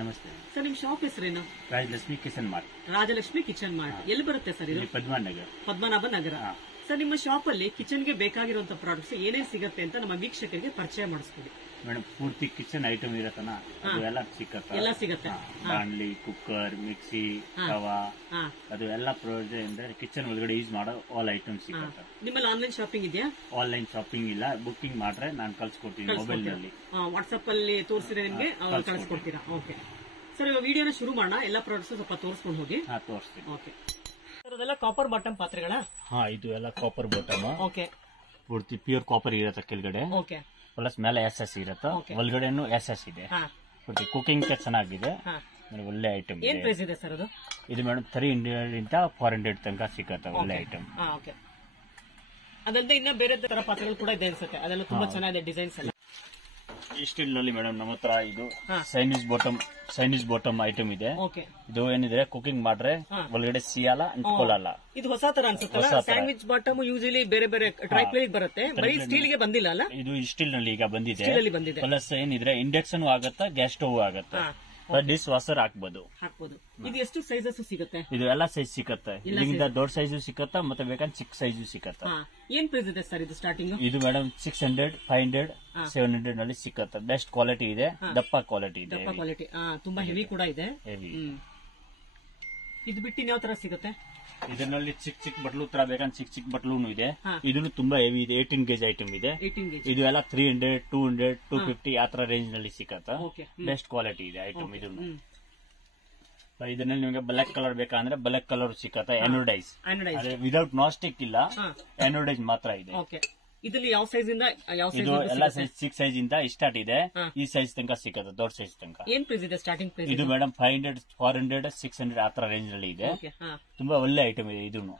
ನಮಸ್ತೆ. ನಮಸ್ತೆ ಸರ್, ನಿಮ್ ಶಾಪ್ ಹೆಸರೇನು? Rajalakshmi kitchen mart. Rajalakshmi kitchen mart ಎಲ್ಲಿ ಬರುತ್ತೆ ಸರ್? ಇದು ಪದ್ಮನಾಭ ನಗರ. ಸರ್, ನಿಮ್ಮ ಶಾಪ್ ಅಲ್ಲಿ ಕಿಚನ್ ಗೆ ಬೇಕಾಗಿರುವಂತಹ ಪ್ರಾಡಕ್ಟ್ಸ್ ಏನೇನ್ ಸಿಗುತ್ತೆ ಅಂತ ನಮ್ಮ ವೀಕ್ಷಕರಿಗೆ ಪರಿಚಯ ಮಾಡಿಸ್ಕೊಡಿ. ಮೇಡಮ್, ಪೂರ್ತಿ ಕಿಚನ್ ಐಟಮ್ ಇರತ್ತನ, ಅದು ಎಲ್ಲ ಸಿಕ್ಕತ್ತ. ಎಲ್ಲ ಸಿಗುತ್ತೆ. ಬಾಣ್ಲಿ, ಕುಕ್ಕರ್, ಮಿಕ್ಸಿ, ತವಾ, ಅದು ಎಲ್ಲ ಪ್ರಾಡಕ್ಟ್ ಕಿಚನ್ ಒಳಗಡೆ ಯೂಸ್ ಮಾಡೋ ಆಲ್ ಐಟಮ್ ಸಿಕ್ಕತ್ತ. ನಿಮ್ಮಲ್ಲಿ ಆನ್ಲೈನ್ ಶಾಪಿಂಗ್ ಇದೆಯಾ? ಆನ್ಲೈನ್ ಶಾಪಿಂಗ್ ಇಲ್ಲ, ಬುಕ್ಕಿಂಗ್ ಮಾಡ್ರೆ ನಾನು ಕಳ್ಸಿಕೊಡ್ತೀನಿ ಮೊಬೈಲ್ ನಲ್ಲಿ. ವಾಟ್ಸ್ಆಪ್ ಅಲ್ಲಿ ತೋರಿಸಿದ್ರೆ ನಿಮ್ಗೆ ಕಳಿಸ್ಕೊಡ್ತೀರಾ? ಓಕೆ ಸರ್, ಇವಾಗ ವಿಡಿಯೋನ ಶುರು ಮಾಡೋಣ. ಎಲ್ಲ ಪ್ರಾಡಕ್ಟ್ಸ್ ಸ್ವಲ್ಪ ತೋರಿಸ್ಕೊಂಡು ಹೋಗಿ. ತೋರಿಸ್ತೀನಿ. ಓಕೆ ಸರ್, ಅದೆಲ್ಲ ಕಾಪರ್ ಬಾಟಮ್ ಪಾತ್ರೆಗಳ? ಇದು ಎಲ್ಲ ಕಾಪರ್ ಬಾಟಮ್. ಓಕೆ, ಪೂರ್ತಿ ಪ್ಯೂರ್ ಕಾಪರ್ ಇರತ್ತೆ ಕೆಳಗಡೆ. ಓಕೆ, ಪ್ಲಸ್ ಮೇಲೆ SS ಇರತ್ತೆ, ಒಳಗಡೆನು SS ಇದೆ. ಪೂರ್ತಿ ಕುಕಿಂಗ್ ಚೆನ್ನಾಗಿದೆ, ಒಳ್ಳೆ ಐಟಮ್. ಏನ್ ಪ್ರೈಸ್ ಇದೆ ಸರ್ ಅದು? ಇದು ಮೇಡಮ್ 300 ಇಂದ 400 ತನಕ ಸಿಕ್ಕತ್ತೆ, ಒಳ್ಳೆ ಐಟಮ್. ಓಕೆ, ಅದಲ್ಲದೆ ಇನ್ನ ಬೇರೆ ತರ ಪಾತ್ರೆಗಳು ಕೂಡ ಇದೆ ಅನ್ಸುತ್ತೆ, ಅದೆಲ್ಲ ತುಂಬಾ ಚೆನ್ನಾಗಿದೆ ಡಿಸೈನ್ಸ್ ಎಲ್ಲ. ಸ್ಟೀಲ್ ನಲ್ಲಿ ಮೇಡಮ್ ನಮ್ಮ ಹತ್ರ ಇದು ಸೈನೀಸ್ ಬಾಟಮ್ ಐಟಮ್ ಇದೆ. ಇದು ಏನಿದ್ರೆ ಕುಕಿಂಗ್ ಮಾಡ್ರೆ ಒಳಗಡೆ ಸಿಯಲ್ಲ, ಅಂಟ್ಕೊಳ್ಳಲ್ಲ. ಇದು ಹೊಸ ತರ ಅನ್ಸುತ್ತಲ್ಲ, ಸ್ಯಾಂಡ್ವಿಚ್ ಬಾಟಮ್ ಯೂಶಲಿ ಬೇರೆ ಬೇರೆ ಟ್ರೈ ಪ್ಲೇಟ್ ಬರುತ್ತೆ, ಬರೀ ಸ್ಟೀಲ್ ಗೆ ಬಂದಿಲ್ಲ ಅಲ್ಲ? ಇದು ಸ್ಟೀಲ್ ನಲ್ಲಿ ಈಗ ಬಂದಿದೆ. ಪ್ಲಸ್ ಏನಿದ್ರೆ ಇಂಡಕ್ಷನ್ ಆಗತ್ತಾ, ಗ್ಯಾಸ್ ಸ್ಟವ್ ಆಗತ್ತಾ, ಡಿಶ್ ವಾಷರ್ ಹಾಕ್ಬೋದು. ಇದು ಎಷ್ಟು ಸೈಜಸ್ ಸಿಗುತ್ತೆ? ಇದು ಎಲ್ಲ ಸೈಜ್ ಸಿಕ್ಕತ್ತೆ. ಇದರಿಂದ ದೊಡ್ಡ ಸೈಜು ಸಿಕ್ಕತ್ತ, ಮತ್ತೆ ಬೇಕಂದ್ರೆ ಚಿಕ್ಕ ಸೈಜು ಸಿಕ್ಕತ್ತ. ಏನ್ ಪ್ರೈಸ್ ಇದೆ ಸರ್ ಇದು ಸ್ಟಾರ್ಟಿಂಗ್? ಇದು ಮೇಡಮ್ 600, 500, 700 ನಲ್ಲಿ ಸಿಕ್ಕತ್ತ. ಬೆಸ್ಟ್ ಕ್ವಾಲಿಟಿ ಇದೆ, ದಪ್ಪ ಕ್ವಾಲಿಟಿ ಇದೆ. ತುಂಬಾ ಹೆವಿ ಕೂಡ ಇದೆ. ಇದು ಬಿಟ್ಟು ಇನ್ಯಾವ ತರ ಸಿಗುತ್ತೆ? ಇದರಲ್ಲಿ ಚಿಕ್ಕ ಬಟ್ಲು ತರ ಬೇಕಂದ್ರೆ ಚಿಕ್ಕ ಬಟ್ಲೂನು ಇದೆ. ಇದನ್ನು ತುಂಬಾ ಹೆವಿ ಇದೆ, 18 ಗೇಜ್ ಐಟಮ್ ಇದೆ. ಇದು ಎಲ್ಲ 300, 200, 250 ಆ ತರ ರೇಂಜ್ ನಲ್ಲಿ ಸಿಕ್ಕತ್ತ. ಬೆಸ್ಟ್ ಕ್ವಾಲಿಟಿ ಇದೆ ಐಟಮ್. ಇದನ್ನು ಇದರಲ್ಲಿ ನಿಮಗೆ ಬ್ಲಾಕ್ ಕಲರ್ ಬೇಕಂದ್ರೆ ಬ್ಲಾಕ್ ಕಲರ್ ಸಿಕ್ಕತ್ತ. ಆನೋಡೈಸ್ ವಿದೌಟ್ ನಾಸ್ಟಿಕ್ ಇಲ್ಲ, ಆನೋಡೈಸ್ ಮಾತ್ರ ಇದೆ. ಇದರಲ್ಲಿ ಯಾವ ಸೈಜ್ ಇಂದ ಇದು ಎಲ್ಲ ಸೈಜ್ 6 ಸೈಜ್ ಇಂದ ಸ್ಟಾರ್ಟ್ ಇದೆ. ಈ ಸೈಜ್ ತನಕ ಸಿಕ್ಕತ್ತೆ, ದೊಡ್ಡ ಸೈಜ್ ತನಕ. ಏನ್ ಪ್ರೈಸ್ ಇದೆ ಸ್ಟಾರ್ಟಿಂಗ್ ಪ್ರೈಸ್? ಇದು ಮೇಡಮ್ 500, 400, 600 ಆ ತರ ರೇಂಜ್ ನಲ್ಲಿ ಇದೆ. ತುಂಬಾ ಒಳ್ಳೆ ಐಟಮ್ ಇದೆ. ಇದನ್ನು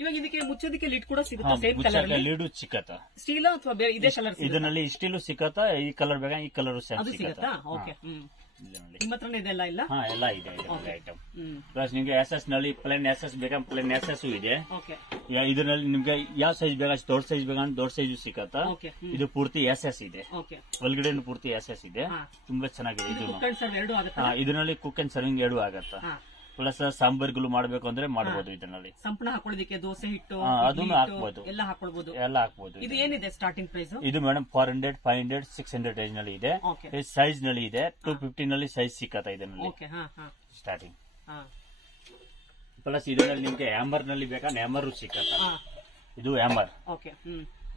ಇವಾಗ ಇದಕ್ಕೆ ಮುಚ್ಚೋದಕ್ಕೆ ಲಿಡ್ ಕೂಡ ಸಿಗುತ್ತೆ, ಸೇಮ್ ಕಲರ್ ಲೀಡು ಸಿಕ್ಕತ್ತ. ಸ್ಟೀಲ್ ಅಥವಾ ಇದೇ ಕಲರ್? ಇದರಲ್ಲಿ ಸ್ಟೀಲ್ ಸಿಕ್ಕತ್ತ. ಈ ಕಲರ್ ಬೇಕಾ, ಈ ಕಲರ್ ಸಿಕ್ಕತ್ತ. ನಿಮ್ಮ ಹತ್ರನೇ ಇದೆಲ್ಲ ಇಲ್ಲ? ಎಲ್ಲ ಇದೆ ಐಟಮ್. ಪ್ಲಸ್ ನಿಮ್ಗೆ SS ನಲ್ಲಿ ಪ್ಲೇನ್ SS ಬೇಕಾ, ಪ್ಲೇನ್ SS ಇದೆ. ಇದರಲ್ಲಿ ನಿಮ್ಗೆ ಯಾವ ಸೈಜ್ ಬೇಕಾ, ದೊಡ್ಡ ಸೈಜ್ ಬೇಕಾ, ದೊಡ್ಡ ಸೈಜ್ ಸಿಕ್ಕತ್ತ. ಇದು ಪೂರ್ತಿ SS ಇದೆ, ಒಳಗಡೆ ಪೂರ್ತಿ SS ಇದೆ. ತುಂಬಾ ಚೆನ್ನಾಗಿದೆ. ಇದರಲ್ಲಿ ಕುಕ್ ಅಂಡ್ ಸರ್ವಿಂಗ್ 2 ಆಗತ್ತ. ಪ್ಲಸ್ ಸಾಂಬಾರ್ಗಳು ಮಾಡ್ಬೇಕು ಅಂದ್ರೆ ಮಾಡಬಹುದು. ಇದರಲ್ಲಿ ಸಂಪಣ ಹಾಕೊಳ್ಳೋದಕ್ಕೆ ದೋಸೆ ಹಿಟ್ಟು ಅದನ್ನು ಹಾಕ್ಬಹುದು, ಎಲ್ಲ ಹಾಕೊಳ್ಬಹುದು. ಇದು ಏನಿದೆ ಸ್ಟಾರ್ಟಿಂಗ್ ಪ್ರೈಸ್? ಇದು ಮೇಡಮ್ 400, 500, 600 ರೇಂಜ್ ನಲ್ಲಿ ಇದೆ. ಸೈಜ್ ನಲ್ಲಿ ಇದೆ 250 ನಲ್ಲಿ ಸೈಜ್ ಸಿಕ್ಕತ್ತ ಇದರಲ್ಲಿ ಸ್ಟಾರ್ಟಿಂಗ್. ಪ್ಲಸ್ ಇದರಲ್ಲಿ ನಿಮ್ಗೆ ಹ್ಯಾಮರ್ ನಲ್ಲಿ ಬೇಕಾ, ಹ್ಯಾಮರ್ ಸಿಕ್ಕತ್ತ. ಇದು ಹ್ಯಾಮರ್.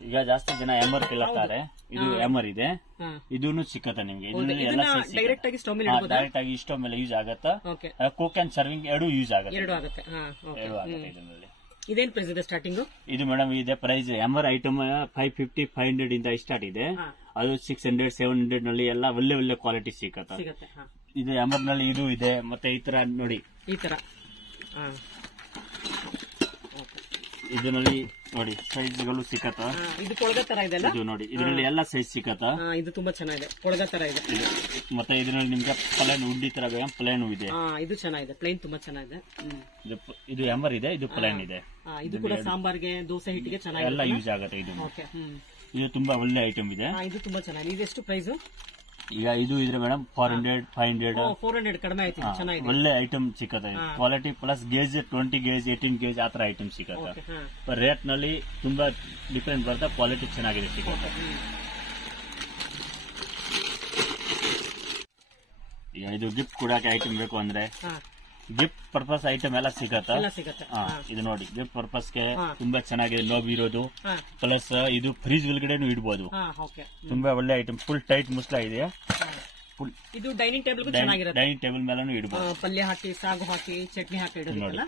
ಈಗ ಜಾಸ್ತಿ ಜನ ಹ್ಯಾಮರ್ ಕೇಳ್ತಾರೆ. ಇದು ಹ್ಯಾಮರ್ ಇದೆ, ಇದೂನು ಸಿಕ್ಕತ್ತ ನಿಮ್ಗೆ. ಇದರಲ್ಲಿ ಎಲ್ಲ ಡೈರೆಕ್ಟ್ ಆಗಿ ಸ್ಟವ್ ಮೇಲೆ ಯೂಸ್ ಆಗತ್ತಾ. ಕುಕ್ ಅಂಡ್ ಸರ್ವಿಂಗ್ 2 ಯೂಸ್ ಆಗುತ್ತೆ. ಇದರಲ್ಲಿ ಇದೇನ್ ಪ್ರೈಸ್ ಇದೆ ಸ್ಟಾರ್ಟಿಂಗ್? ಇದು ಮೇಡಮ್ ಇದೆ ಪ್ರೈಸ್ ಹ್ಯಾಮರ್ ಐಟಮ್ 550, 500 ಇಂದ ಸ್ಟಾರ್ಟ್ ಇದೆ. ಅದು 600, 700 ನಲ್ಲಿ ಎಲ್ಲ ಒಳ್ಳೆ ಕ್ವಾಲಿಟಿ ಸಿಕ್ಕತ್ತ. ಇದು ಹ್ಯಾಮರ್ ನಲ್ಲಿ ಇದು ಇದೆ. ಮತ್ತೆ ಈ ತರ ನೋಡಿ, ಈ ತರ ಇದರಲ್ಲಿ ನೋಡಿ ಸೈಜ್ಗಳು ಸಿಕ್ಕತ್ತ. ಇದು ಕೊಳಗ ತರ ಇದೆ. ಇದು ನೋಡಿ, ಇದರಲ್ಲಿ ಎಲ್ಲ ಸೈಜ್ ಸಿಕ್ಕತ್ತ. ಇದು ತುಂಬಾ ಚೆನ್ನಾಗಿದೆ, ಕೊಳಗ ತರ ಇದೆ. ಮತ್ತೆ ಇದರಲ್ಲಿ ನಿಮ್ಗೆ ಪ್ಲೇನ್ ಉಡ್ಡಿ ತರ ಬೇಕಾ, ಪ್ಲೇನ್ ಇದೆ. ಇದು ಚೆನ್ನಾಗಿದೆ, ಪ್ಲೇನ್ ತುಂಬಾ ಚೆನ್ನಾಗಿದೆ. ಇದು ಹ್ಯಾಮರ್ ಇದೆ, ಇದು ಪ್ಲೇನ್ ಇದೆ. ಇದು ಕೂಡ ಸಾಂಬಾರ್ಗೆ, ದೋಸೆ ಹಿಟ್ಟಿಗೆ ಚೆನ್ನಾಗಿದೆ, ಎಲ್ಲ ಯೂಸ್ ಆಗುತ್ತೆ. ಇದು ತುಂಬಾ ಒಳ್ಳೆ ಐಟಮ್ ಇದೆ. ಇದು ತುಂಬಾ ಚೆನ್ನಾಗಿದೆ. ಇದೆಷ್ಟು ಪ್ರೈಸ್? ಈಗ ಇದು ಇದ್ರೆ ಮೇಡಮ್ 400, 500, 400 ಕಡಿಮೆ ಆಯ್ತು. ಚೆನ್ನಾಗಿದೆ, ಒಳ್ಳೆ ಐಟಮ್ ಸಿಕ್ಕತ್ತೆ. Quality plus gauge 20 gauge, 18 gauge ಆತರ ಐಟಮ್ ಸಿಕ್ಕತ್ತೆ. ರೇಟ್ ನಲ್ಲಿ ತುಂಬಾ ಡಿಫ್ರೆಂಟ್ ಬರುತ್ತೆ, ಕ್ವಾಲಿಟಿ ಚೆನ್ನಾಗಿದೆ ಸಿಕ್ಕತ್ತೆ. ಈಗ ಇದು ಗಿಫ್ಟ್ ಕೊಡಕ್ಕೆ ಐಟಮ್ ಬೇಕು ಅಂದ್ರೆ ಗಿಫ್ಟ್ ಪರ್ಪಸ್ ಐಟಮ್ ಎಲ್ಲ ಸಿಗತ್ತ. ಇದು ನೋಡಿ, ಗಿಫ್ಟ್ ಪರ್ಪಸ್ಗೆ ತುಂಬಾ ಚೆನ್ನಾಗಿದೆ, ನೋಬ್ ಇರೋದು. ಪ್ಲಸ್ ಇದು ಫ್ರೀಜ್ ಒಳಗಡೆನು ಇಡಬಹುದು. ತುಂಬಾ ಒಳ್ಳೆ ಐಟಮ್, ಫುಲ್ ಟೈಟ್ ಮುಸ್ಲಾ ಇದೆ. ಇದು ಡೈನಿಂಗ್ ಟೇಬಲ್ ಡೈನಿಂಗ್ ಟೇಬಲ್ ಮೇಲೂ ಇಡಬಹುದು. ಪಲ್ಯ ಹಾಕಿ, ಸಾಗು ಹಾಕಿ, ಚಟ್ನಿ ಹಾಕಿ ಇಡೋದಿಲ್ಲ.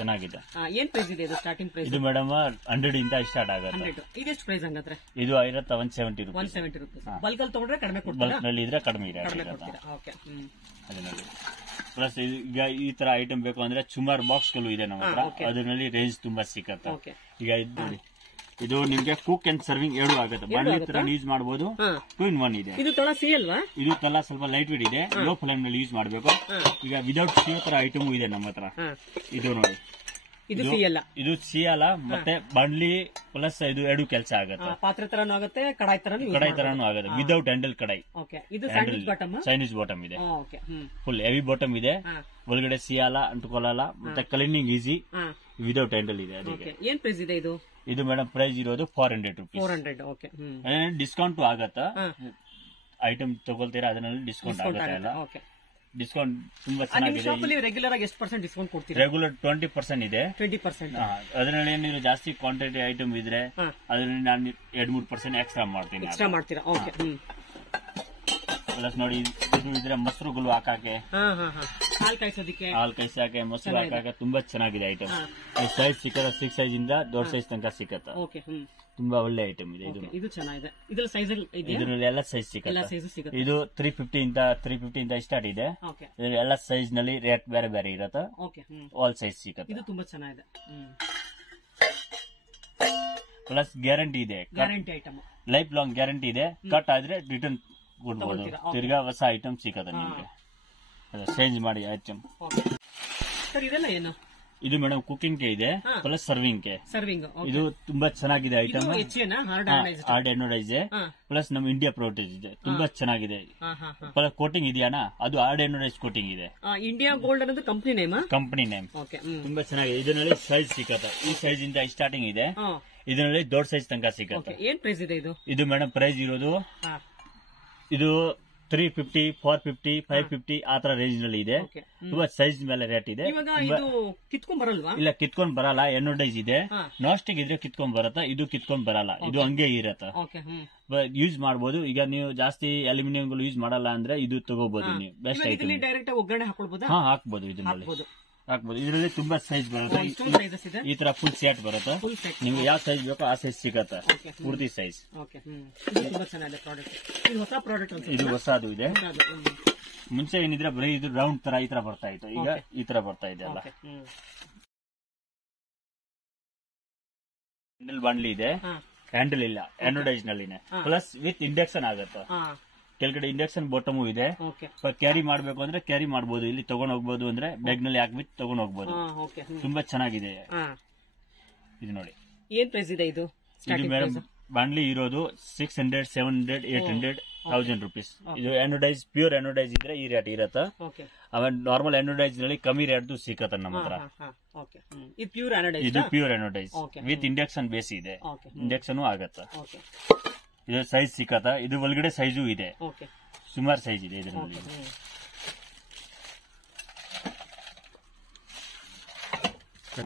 ಚೆನ್ನಾಗಿದೆ. ಏನ್ ಪ್ರೈಸ್ ಇದೆ ಇದು ಸ್ಟಾರ್ಟಿಂಗ್ ಪ್ರೈಸ್? ಇದು ಮೇಡಮ್ 100 ಇಂದ ಸ್ಟಾರ್ಟ್ ಆಗುತ್ತೆ. ಇದೆಷ್ಟು ಪ್ರೈಸ್ ಹಂಗಾದ್ರೆ? ಇದು 170 ರೂಪಾಯಿ. 170 ರೂಪಾಯಿ. ಬಲ್ಕ್ ಅಲ್ಲಿ ತಗೊಂಡ್ರೆ ಕಡಿಮೆ ಕೊಡ್ತೀರಾ? ಬಲ್ಕ್ ನಲ್ಲಿ ಇದ್ರೆ ಕಡಿಮೆ ಇದೆ. ಪ್ಲಸ್ ಈಗ ಈ ತರ ಐಟಮ್ ಬೇಕು ಅಂದ್ರೆ ಸುಮಾರು ಬಾಕ್ಸ್ ಗಳು ಇದೆ ನಮ್ಮ ಹತ್ರ. ಅದರಲ್ಲಿ ರೇಂಜ್ ತುಂಬಾ ಸಿಕ್ಕತ್ತೆ. ಈಗ ಇದು ನೋಡಿ, ಇದು ನಿಮ್ಗೆ ಕುಕ್ ಅಂಡ್ ಸರ್ವಿಂಗ್ 2 ಆಗುತ್ತೆ. ಬಾಂಡ್ಲಿ ತರ ಯೂಸ್ ಮಾಡಬಹುದು, 2 in 1 ಇದೆ. ಇದು ತಳ ಸಿ ಅಲ್ವಾ? ಇದು ತಳ ಸ್ವಲ್ಪ ಲೈಟ್ ವೇಟ್ ಇದೆ, ಲೋ ಫ್ಲೇಮ್ ನಲ್ಲಿ ಯೂಸ್ ಮಾಡಬೇಕು. ಈಗ ವಿದೌಟ್ ಸಿ ತರ ಐಟಮ್ ಇದೆ ನಮ್ಮ ಹತ್ರ. ಇದು ನೋಡಿ, ಇದು ಸಿಯಲ್ಲ, ಇದು ಸಿಯಲ್ಲ ಮತ್ತೆ ಬಾಂಡ್ಲಿ ಪ್ಲಸ್ ಇದು ಎರಡು ಕೆಲಸ ಆಗುತ್ತೆ. ಪಾತ್ರೆ ತರನು ಆಗುತ್ತೆ, ಕಡಾಯಿ ತರನು ಆಗುತ್ತೆ ವಿದೌಟ್ ಹ್ಯಾಂಡಲ್ ಕಡಾಯಿ. ಇದು ಚೈನೀಸ್ ಬಾಟಮ್ ಇದೆ, ಫುಲ್ ಹೆವಿ ಬಾಟಮ್ ಇದೆ. ಒಳಗಡೆ ಸಿಯಲ್ಲ, ಅಂಟ್ಕೊಳ್ಳಲ್ಲ, ಮತ್ತೆ ಕ್ಲೀನಿಂಗ್ ಈಸಿ, ವಿದೌಟ್ ಹ್ಯಾಂಡಲ್ ಇದೆ. ಅದಕ್ಕೆ ಏನ್ ಪ್ರೈಸ್ ಇದೆ ಇದು? ಇದು ಮೇಡಮ್ ಪ್ರೈಸ್ ಇರೋದು 400 ರುಪೀಸ್. 400. ಡಿಸ್ಕೌಂಟ್ ಆಗತ್ತಾ? ಐಟಮ್ ತಗೊಳ್ತೀರಾ ಅದರಲ್ಲಿ ಡಿಸ್ಕೌಂಟ್ ಆಗುತ್ತೆ ಅಲ್ಲ? ಡಿಸ್ಕೌಂಟ್ ತುಂಬಾ ಚೆನ್ನಾಗಿದೆ. ರೆಗ್ಯುಲರ್ ಆಗಿ ಎಷ್ಟು ಪರ್ಸೆಂಟ್ ಡಿಸ್ಕೌಂಟ್ ಕೊಡ್ತೀರಾ? ರೆಗ್ಯುಲರ್ 20% ಇದೆ. 20%. ಅದರಲ್ಲಿ ಏನಿದ್ರು ಜಾಸ್ತಿ ಕ್ವಾಂಟಿಟಿ ಐಟಮ್ ಇದ್ರೆ ಅದರಲ್ಲಿ ನಾನು 2-3% ಎಕ್ಸ್ಟ್ರಾ ಮಾಡ್ತೀನಿ. ಎಕ್ಸ್ಟ್ರಾ ಮಾಡ್ತೀರಾ? ಓಕೆ. ಪ್ಲಸ್ ನೋಡಿ ಇದು ಇದ್ರೆ ಮೊಸರುಗಳು ಹಾಕಕ್ಕೆ, ಹಾಲು ಕಾಯಿಸೋಕೆ, ಮೊಸರು ಹಾಕಕ್ಕೆ ತುಂಬಾ ಚೆನ್ನಾಗಿದೆ ಐಟಮ್. ಸೈಜ್ ಸಿಕ್ಕತ್ತೆ, 6 ಸೈಜ್ ಇಂದ ದೊಡ್ಡ ಸೈಜ್ ತನಕ ಸಿಕ್ಕತ್ತೆ. ತುಂಬಾ ಒಳ್ಳೆ ಐಟಮ್ ಇದೆ. ಇದು ಚೆನ್ನಾಗಿದೆ. ಇದರಲ್ಲಿ ಎಲ್ಲ ಸೈಜ್ ಸಿಗುತ್ತೆ. ಇದು 350 ಇಂದ ಸ್ಟಾರ್ಟ್ ಇದೆ. ಎಲ್ಲ ಸೈಜ್ ನಲ್ಲಿ ರೇಟ್ ಬೇರೆ ಬೇರೆ ಇರತ್ತೆ. ಆಲ್ ಸೈಜ್ ಸಿಗುತ್ತೆ. ಇದು ತುಂಬಾ ಚೆನ್ನಾಗಿದೆ. ಪ್ಲಸ್ ಗ್ಯಾರಂಟಿ ಇದೆ, guarantee item, life long guarantee ಇದೆ. ಕಟ್ ಆದ್ರೆ ರಿಟರ್ನ್ ಕೊಡ್ಬೋದು, ತಿರ್ಗಾ ಹೊಸ ಐಟಮ್ ಸಿಕ್ಕತ್ತೆ ನಿಮಗೆ. ಚೇಂಜ್ ಮಾಡಿ ಐಟಮ್. ಇದೆಲ್ಲ ಏನು? ಇದು ಮೇಡಮ್ ಕುಕಿಂಗ್ ಗೆ ಇದೆ, ಪ್ಲಸ್ ಸರ್ವಿಂಗ್ ಗೆ. ಇದು ತುಂಬಾ ಚೆನ್ನಾಗಿದೆ ಐಟಮ್. ಹಾರ್ಡ್ ಎನೋಡೈಸ್, ಪ್ಲಸ್ ನಮ್ಮ ಇಂಡಿಯಾ ಪ್ರೋಟೇಜ್ ಇದೆ, ತುಂಬಾ ಚೆನ್ನಾಗಿದೆ. ಪ್ಲಸ್ ಕೋಟಿಂಗ್ ಇದೆಯಾನ, ಅದು ಹಾರ್ಡ್ ಎನೋಡೈಸ್ ಕೋಟಿಂಗ್ ಇದೆ. ಇಂಡಿಯಾ ಗೋಲ್ಡ್ ಅನ್ನೋದು ಕಂಪನಿ ನೇಮ್. ತುಂಬಾ ಚೆನ್ನಾಗಿದೆ. ಇದರಲ್ಲಿ ಸೈಜ್ ಸಿಕ್ಕತ್ತೆ. ಈ ಸೈಜ್ ಇಂದ ಸ್ಟಾರ್ಟಿಂಗ್ ಇದೆ. ಇದರಲ್ಲಿ ದೊಡ್ಡ ಸೈಜ್ ತನಕ ಸಿಕ್ಕತ್ತೆ. ಏನ್ ಪ್ರೈಸ್ ಇದೆ ಇದು? ಇದು ಮೇಡಮ್ ಪ್ರೈಸ್ ಇರೋದು ಇದು 350, 450, 550 ಆತರ ರೇಂಜ್ ನಲ್ಲಿ ಇದೆ. ತುಂಬಾ ಸೈಜ್ ಮೇಲೆ ರೇಟ್ ಇದೆ. ಇಲ್ಲ, ಕಿತ್ಕೊಂಡ್ ಬರಲ್ಲ. ಎನೋಡೈಸ್ ಇದೆ, ನಾಸ್ಟಿಕ್ ಇದ್ರೆ ಕಿತ್ಕೊಂಡ್ ಬರತ್ತ. ಇದು ಕಿತ್ಕೊಂಡ್ ಬರಲ್ಲ, ಇದು ಹಂಗೆ ಇರತ್ತ. ಯೂಸ್ ಮಾಡಬಹುದು. ಈಗ ನೀವು ಜಾಸ್ತಿ ಅಲ್ಯೂಮಿನಿಯಂ ಯೂಸ್ ಮಾಡಲ್ಲ ಅಂದ್ರೆ ಇದು ತಗೋಬಹುದು ನೀವು. Best item. ಡೈರೆಕ್ಟ್ ಒಗ್ಗರಣೆ ಹಾಕಬಹುದು. ಹಾಕ್ಬಹುದು, ಇದರಲ್ಲಿ ಹಾಕ್ಬಹುದು. ಇದರಲ್ಲಿ ತುಂಬಾ ಸೈಜ್ ಬರುತ್ತೆ. ಈ ತರ ಫುಲ್ ಸೆಟ್ ಬರುತ್ತೆ. ನಿಮ್ಗೆ ಯಾವ ಸೈಜ್ ಬೇಕೋ ಆ ಸೈಜ್ ಸಿಗತ್ತೆ, ಪೂರ್ತಿ ಸೈಜ್. ಇದು ಹೊಸದು ಇದೆ. ಮುಂಚೆ ಏನಿದ್ರೆ ಬರೀ ಇದು ರೌಂಡ್ ತರ ಈ ತರ ಬರ್ತಾ ಇತ್ತು, ಈಗ ಈ ತರ ಬರ್ತಾ ಇದೆ ಅಲ್ಲ. ಹ್ಯಾಂಡಲ್ ಬಾಂಡ್ಲಿ ಇದೆ, ಹ್ಯಾಂಡಲ್ ಇಲ್ಲ, ಆಂಡ್ರಾಯ್ಡ್ ನಲ್ಲಿನೇ. ಪ್ಲಸ್ ವಿತ್ ಇಂಡಕ್ಷನ್ ಆಗುತ್ತೆ. ಕೆಳಗಡೆ ಇಂಡಕ್ಷನ್ ಬಾಟಮು ಇದೆ. ಕ್ಯಾರಿ ಮಾಡ್ಬೇಕು ಅಂದ್ರೆ ಕ್ಯಾರಿ ಮಾಡಬಹುದು. ಇಲ್ಲಿ ತಗೊಂಡ್ ಹೋಗ್ಬೋದು ಅಂದ್ರೆ ಬ್ಯಾಗ್ ನಲ್ಲಿ ಹಾಕ್ಬಿಟ್ಟು ತಗೊಂಡ್ ಹೋಗ್ಬೋದು. ತುಂಬಾ ಚೆನ್ನಾಗಿದೆ. ಇದು ನೋಡಿ. ಏನ್ ಪ್ರೈಸ್ ಇದೆ ಇದು? ಮೇಡಮ್ ಬಾಂಡ್ಲಿ ಇರೋದು 600, 700, 800, 1000 ರುಪೀಸ್. ಇದು ಆಂಡ್ರಾಯ್ಡ್, ಪ್ಯೂರ್ ಆಂಡ್ರಾಯ್ಡ್ ಇದ್ರೆ ಈ ರೇಟ್ ಇರತ್ತ. ಆಮೇಲೆ ನಾರ್ಮಲ್ ಆಂಡ್ರಾಯ್ಡ್ ನಲ್ಲಿ ಕಮ್ಮಿ ರೇಟ್ ಸಿಕ್ಕತ್ತ ನಮ್ಮ ಹತ್ರ. ಇದು pure Android with induction base ಇದೆ. ಇಂಡಕ್ಷನ್ ಆಗತ್ತ. ಇದು ಸೈಜ್ ಸಿಕ್ಕತ್ತ. ಇದು ಒಳಗಡೆ ಸೈಜು ಇದೆ, ಸುಮಾರು ಸೈಜ್ ಇದೆ ಇದರಲ್ಲಿ.